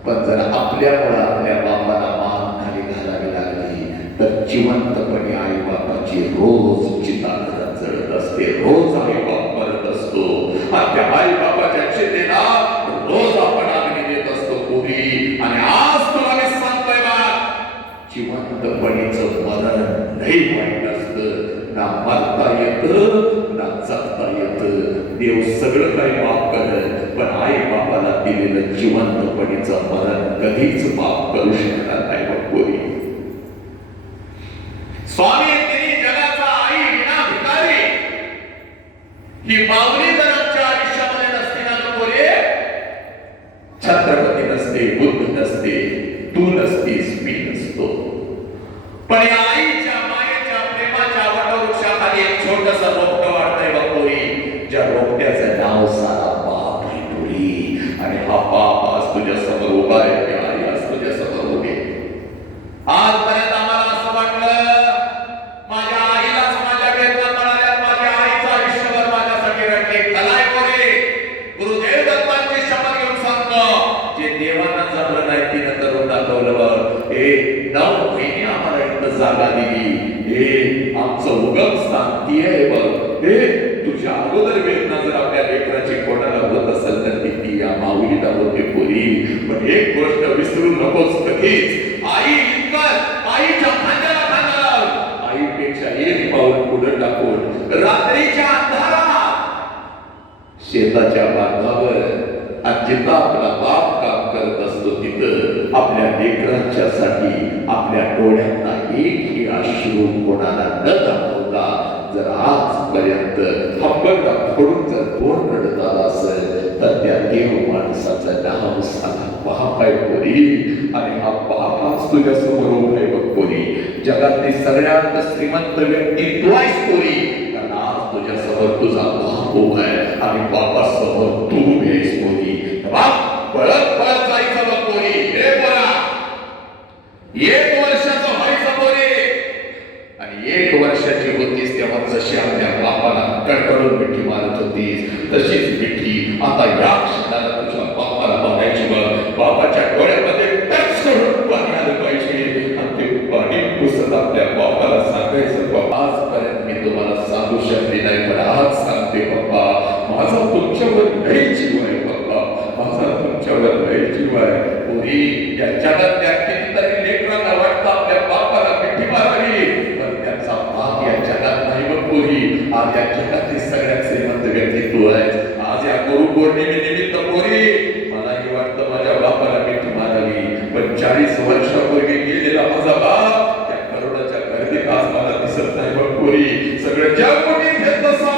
पण जर आपल्यामुळे आपल्या बापाला मान खाली घालावी लागली तर जिवंतपणे आई बापाची रोज चिता जळत असते, रोज आई बाप मरत असतो. आणि त्या आई बापाच्या चितेला रोज आपण अग्नी देत असतो पुरी. आणि आज तुला मी सांगतोय बा, जिवंतपणीचं मरण नाही वाईट असतं. ना मरता येतं ना जगता येतं. देव सगळं काही माफ करत, पण आई बापाला दिलेलं जिवंतपणीचं मरण कधीच माफ करू शकणार नाही बघ. स्वामी तिने जगाचा आई विना भिकारी ही माऊली जर आमच्या आयुष्यामध्ये नसती ना बोले, छत्रपती नसते, बुद्ध नसते, तू नसतीस, मी नसतो. पण या आईच्या मायेच्या प्रेमाच्या वटवृक्षाखाली एक छोटस रोपटं वाढतंय बघोरी, ज्या रोपट्याचं नाव सारा बाप आहे पुरी. आणि हा बाप आज तुझ्या समोर उभा आहे, की आई आज तुझ्या समोर उभी. आजपर्यंत आम्हाला असं वाटलं माझ्या आईलाच माझ्या वेदना मिळाल्या, माझ्या आईचं आयुष्यभर माझ्यासाठी रडले. खलाय कोरे गुरुदेव दत्तांची शपथ घेऊन सांगतो, जे देवांना जमलं नाही तिनं करून दाखवलं बघ. हे 9 महिने आम्हाला इथं जागा दिली, हे आमचं उगम स्थान ती आहे बघ. हे तुझ्या अगोदर वेदना जर आपल्या लेकराची कोणाला होत असेल तर ती या माऊलीला होते पुरी. पण एक गोष्ट विसरू नकोस कधीच, आई इतकं आईच्या खांद्याला खांदा लाव, आईपेक्षा एक पाऊल पुढे टाकून रात्रीच्या अंधारात शेताच्या बांधावर जिथं आपला बाप काम करत असतो तिथं आपल्या लेकरांच्यासाठी आपल्या डोळ्यांना एकही अश्रू कोणाला न दाखवता जर आजपर्यंत हप्पडा फोडून जर कोण रडत आला असेल तर त्या देव माणसाचं नाव साधा बाप आहे पोरी. आणि हा बापाच तुझ्या समोर उभा आहे बघ पोरी. जगातली सगळ्यात श्रीमंत व्यक्ती तू आहेस पोरी, कारण आज तुझ्या समोर तुझा बाप उभा आहे आणि बापासमोर तू उभी आहेस पोरी. बाप पळत पळत जायचं बघ पोरी. हे पोरा 1 वर्षाचं व्हायचं पोरी. आणि 1 वर्षाची होतीस तेव्हा जशी आपल्या बापाला कडकडून मिठी मारत होतीस तशीच मिठी आता या क्षणाला तुझ्या बापाला मारायची बघ. बापाच्या डोळ्यामध्ये टच करून पाणी आलं पाहिजे आणि ते पाणी पुसत आपल्या बापाला सांगायचं बाबा आजपर्यंत मी तुम्हाला सांगू शकले नाही, पण आज सांगते बाबा माझा तुमच्यावर लय जीव आहे बाबा, माझा तुमच्यावर लय जीव आहे. पोरी या जगातल्या कितीतरी लेकरांना वाटतं आपल्या बापाला मिठी मारावी, पण त्यांचा बाप या जगात नाही बघ पोरी. आज या जगातली सगळ्यात श्रीमंत व्यक्ती तू आहेस. आज या गुरु पौर्णिमेनिमित्त पोरी मलाही वाटतं माझ्या बापाला मिठी मारावी, पण 40 वर्षापूर्वी गेलेला माझा बाप त्या करोडाच्या गर्दीत आज मला दिसत नाही बघ पोरी. सगळं जग मोठी घेत बसा,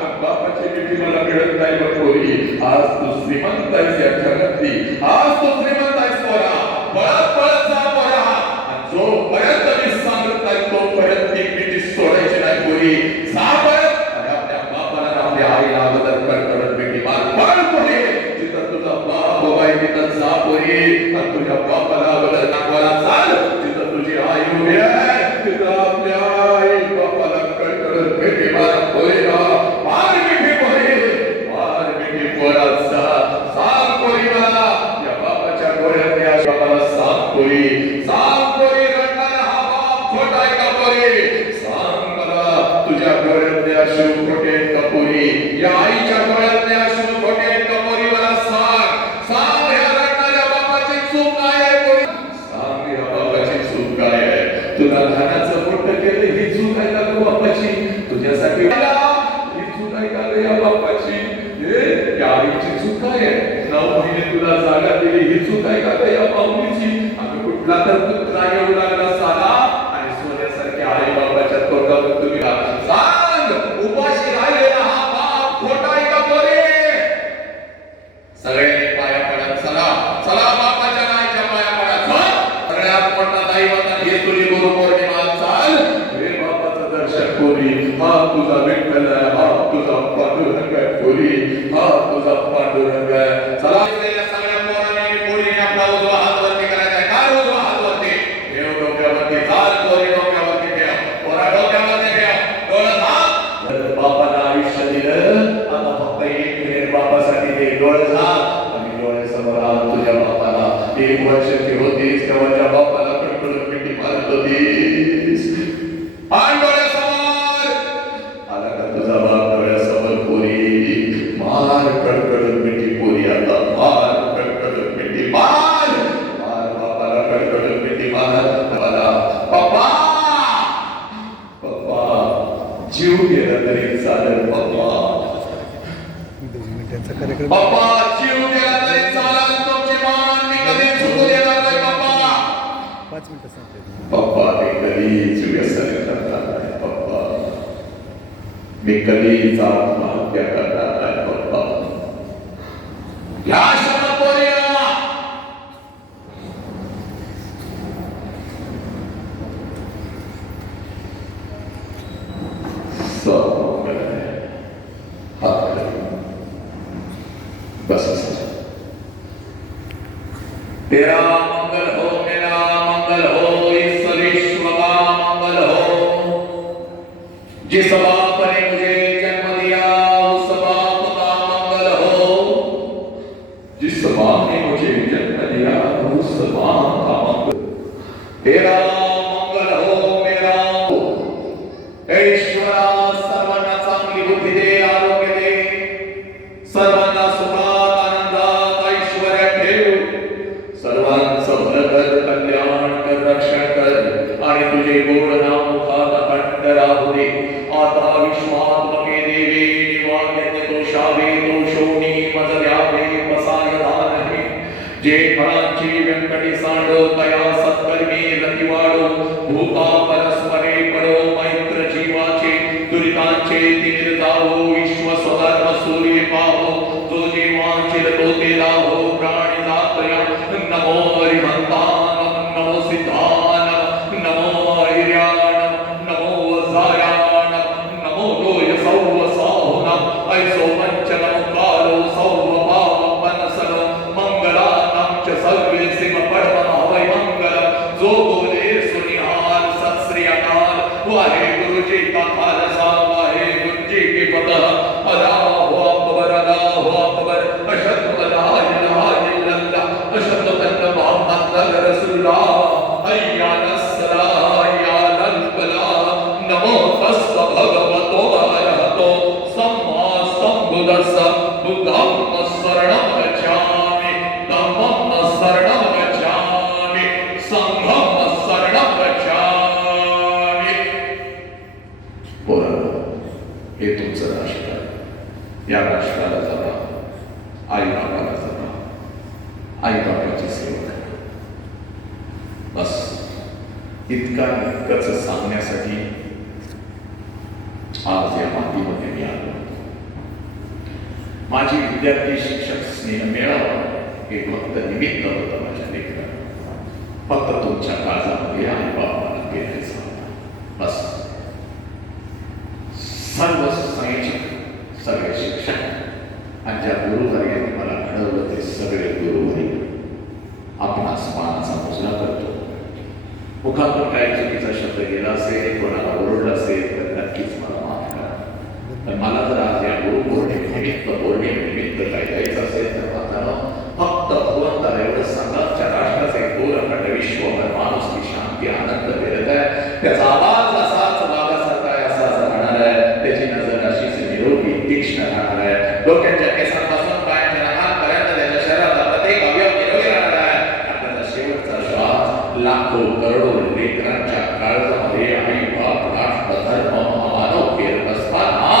पण बापाची मिठी मला मिळत नाही बघ पोरी. आज तू श्रीमंत आहेस या जगातली, आज तू श्रीमंत आहेस पोरा. पळत पळत जा पोरा. जोपर्यंत मी सांगत नाही तोपर्यंत ती मिठी सोडायची नाही पोरी. जा पळत आणि आपल्या बापाला आपल्या आईला अगोदर कडकडत मिठी मार. पळ पोरी, जिथं तुझा बाप उभा आहे तिथं जा पोरी. आणि तुझ्या बापाला अगोदर नागवाला चाल, जिथं तुझी आई उभी आहे तिथं आपल्या आई बापाला कडकडत मिठी मार पोरी. मार मिठी पोरी, मार मिठी पोरा. सांग पोरी मला या बापाच्या डोळ्यात या बापाला सांग पोरी. सांग पोरी रडणारा हा बाप खोटा आहे का पोरी. सांग मला तुझ्या डोळ्यातले अश्रू खोटे आहेत का पोरी. या आईच्या डोळ्यातले अश्रू खोटे आहेत का पोरी. मला सांग. सांग या रडणाऱ्या बापाची चूक काय आहे पोरी. सांग या बापाची चूक काय आहे. तुला लहानाचं मोठं केलं ही चूक आहे का गं बापाची. तुझ्यासाठी ही चूक आहे का गं या बापाची. या आईची चूक काय आहे. 9 महिने तुला जागा दिली ही चूक आहे का गं या माऊलीची. आणि कुठला तर पुत्रा येऊ लागला साला आणि सोन्यासारख्या आई बाबाच्या तोंडावर तुम्ही सांग उपाशी राहिलेला हा बाप खोटा आहे का पोरी. जीव गेला तरी चालेल पप्पा. 2 मिनिटांचा कार्यक्रम. पप्पा जीव गेला तरी चालेल, तुमची मान मी कधी चुकू देणार नाही पप्पा. 5 मिनिटं संपले. पप्पा मी कधीच व्यसन करणार नाही पप्पा. मी कधीच आत्महत्या करणार नाही पप्पा. या शब्दपोरीला तेरा मंगल हो, मेरा मंगल हो, इस विश्व का मंगल हो. जिस बाप ने मुझे जन्म दिया उस बाप का मंगल हो. जिस मां ने मुझे जन्म दिया उस मां का मंगल. तेरा मंगल हो, मेरा हो. ईश्वरा सर्वांना चांगली बुद्धी दे, आरोग्य दे, सर्वांना सुखात आनंदात ऐश्वर्य ठेव, सर्वांचं भरभर कल्याण कर, रक्षण कर आणि तुझे गोड नाम मुखात अखंड राहू दे. आता विश्वात्मके देवे निवाग्य दोषावे दोषोनी मज द्यावे बसाय दानहे. जे फळांची व्यंकटी सांडो तया सत्कर्मी रती वाढो. भूता परस्परे पडो मैत्र जीवाचे दुरितांचे तीर जावो. विश्व स्वधर्म सूर्य पाहो. जो जे वांछिल तो ते लाहो. प्राणी जातया नमो हरिहंतानम, नमो सिद्धानम, नमो हिर्यानम, नमो वज्रायानम, नमो लोय सौव साहुनम. ऐसो पंचनम कालो सौव पावन मंगलानाम च सर्वे सिम पडम हवै मंगलम. जो बोले सुनिहाल सत श्री अकाल. वाहेगुरु जी का खालसा, वाहेगुरु जी की फतह. अल्लाहु अकबर, अल्लाहु अकबर. अशहदु अल्ला इलाहा इल्लल्लाह, अशहदु अन्ना मुहम्मदन रसूलुल्लाह. हय्या अलस्सलाह, हय्या अलल फलाह. नमो तस्स भगवतो अरहतो सम्मा सम्बुद्धस्स. बुद्धं शरणं गच्छामि, धम्मं शरणं गच्छामि, संघं शरणं गच्छामि. पोरांनो, हे तुमचं राष्ट्र आहे. या राष्ट्राला जपा, आई बाबाला जपा, आई बाबाची सेवा करा. बस इतकंच सांगण्यासाठी आज या मातीमध्ये मी आलो. माझी विद्यार्थी शिक्षक स्नेह मेळावा हे फक्त निमित्त होतं माझ्या लेकराला. फक्त तुमच्या काळजामध्ये आई बाबाला घेण्याचा होता. बस सर्व संयोजक, सगळे शिक्षक आणि ज्या गुरुवर्यांनी मला घडवलं ते सगळे गुरुवर्य आपणास मानाचा मुजरा करतो. मुखातून काही चुकीचा शब्द गेला असेल, कोणाला ओरडला असेल तर नक्कीच मला माफ करा. पण मला जर आज या गुरुपौर्णिमेनिमित्त काय द्यायचं असेल तर मात्र फक्त भगवंताला एवढं सांगा, त्या राष्ट्राचे थोर अखंड विश्वभर माणूस की शांती आनंद मिळत आहे. त्याचा आवाज असाच वाघासारखा आहे, असाच राहणार आहे. त्याची नजर अशीच निरोगी तीक्ष्ण राहणार आहे. डोक्याच्या केसांपासून पायाच्या नखांपर्यंत त्याच्या शरीराचा प्रत्येक अवयव निरोगी राहणार आहे. त्याचा शेवटचा श्वास लाखो करोडो लेकरांच्या काळजामध्ये आई बाप राष्ट्र धर्म मानव केरत असताना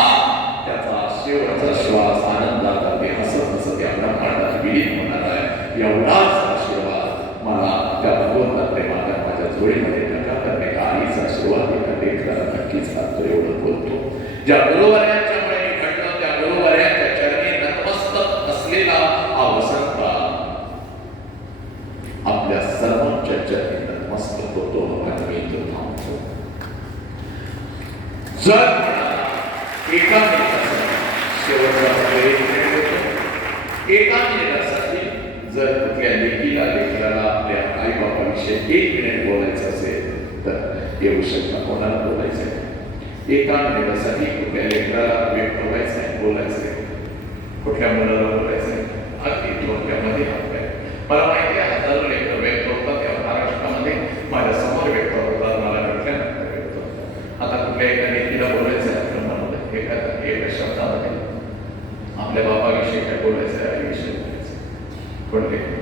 त्याचा शेवटचा श्वास आनंदात अगदी हसत हसत या ब्रह्मांडात विलीन होणार आहे. एवढाच आशीर्वाद मला त्या भगवंता प्रेमाच्या माझ्या जोडीमध्ये टका करणे का आईचा आशीर्वाद एका लेकराला नक्कीच लागतो. एवढं बोलतो. ज्या गुरुवर्यांच्या मुळे मी घडलो त्या गुरुवर्यांच्या चरणी नतमस्तक असलेला हा वसंत आपल्या सर्वांच्या चरणी नतमस्तक होतो आणि मी तो थांबतो. जर एका मिनिटासाठी शेवटचा एक मिनिट होतो. एका मिनिटासाठी जर कुठल्या लेकराला आपल्या आई बाबाविषयी 1 मिनिट बोलायचं असेल तर येऊ शकता. कोणाला बोलायचं आहे? एका मिनिटासाठी कुठल्या लेकराला व्यक्त व्हायचं आहे, बोलायचं आहे, कुठल्या मुलाला बोलायचं आहे, अगदी थोडक्यामध्ये आपल्या मला माहिती आहे हजारो लेकर व्यक्त होतात तेव्हा महाराष्ट्रामध्ये माझ्या समोर व्यक्त होतात, मला घडल्यानंतर व्यक्त होतात. आता कुठल्या एका व्यक्तीला बोलायचं आहे आपल्या एका शब्दामध्ये आपल्या बाबाविषयी काय बोलायचं आहे, आईविषयी बोलायचं आहे.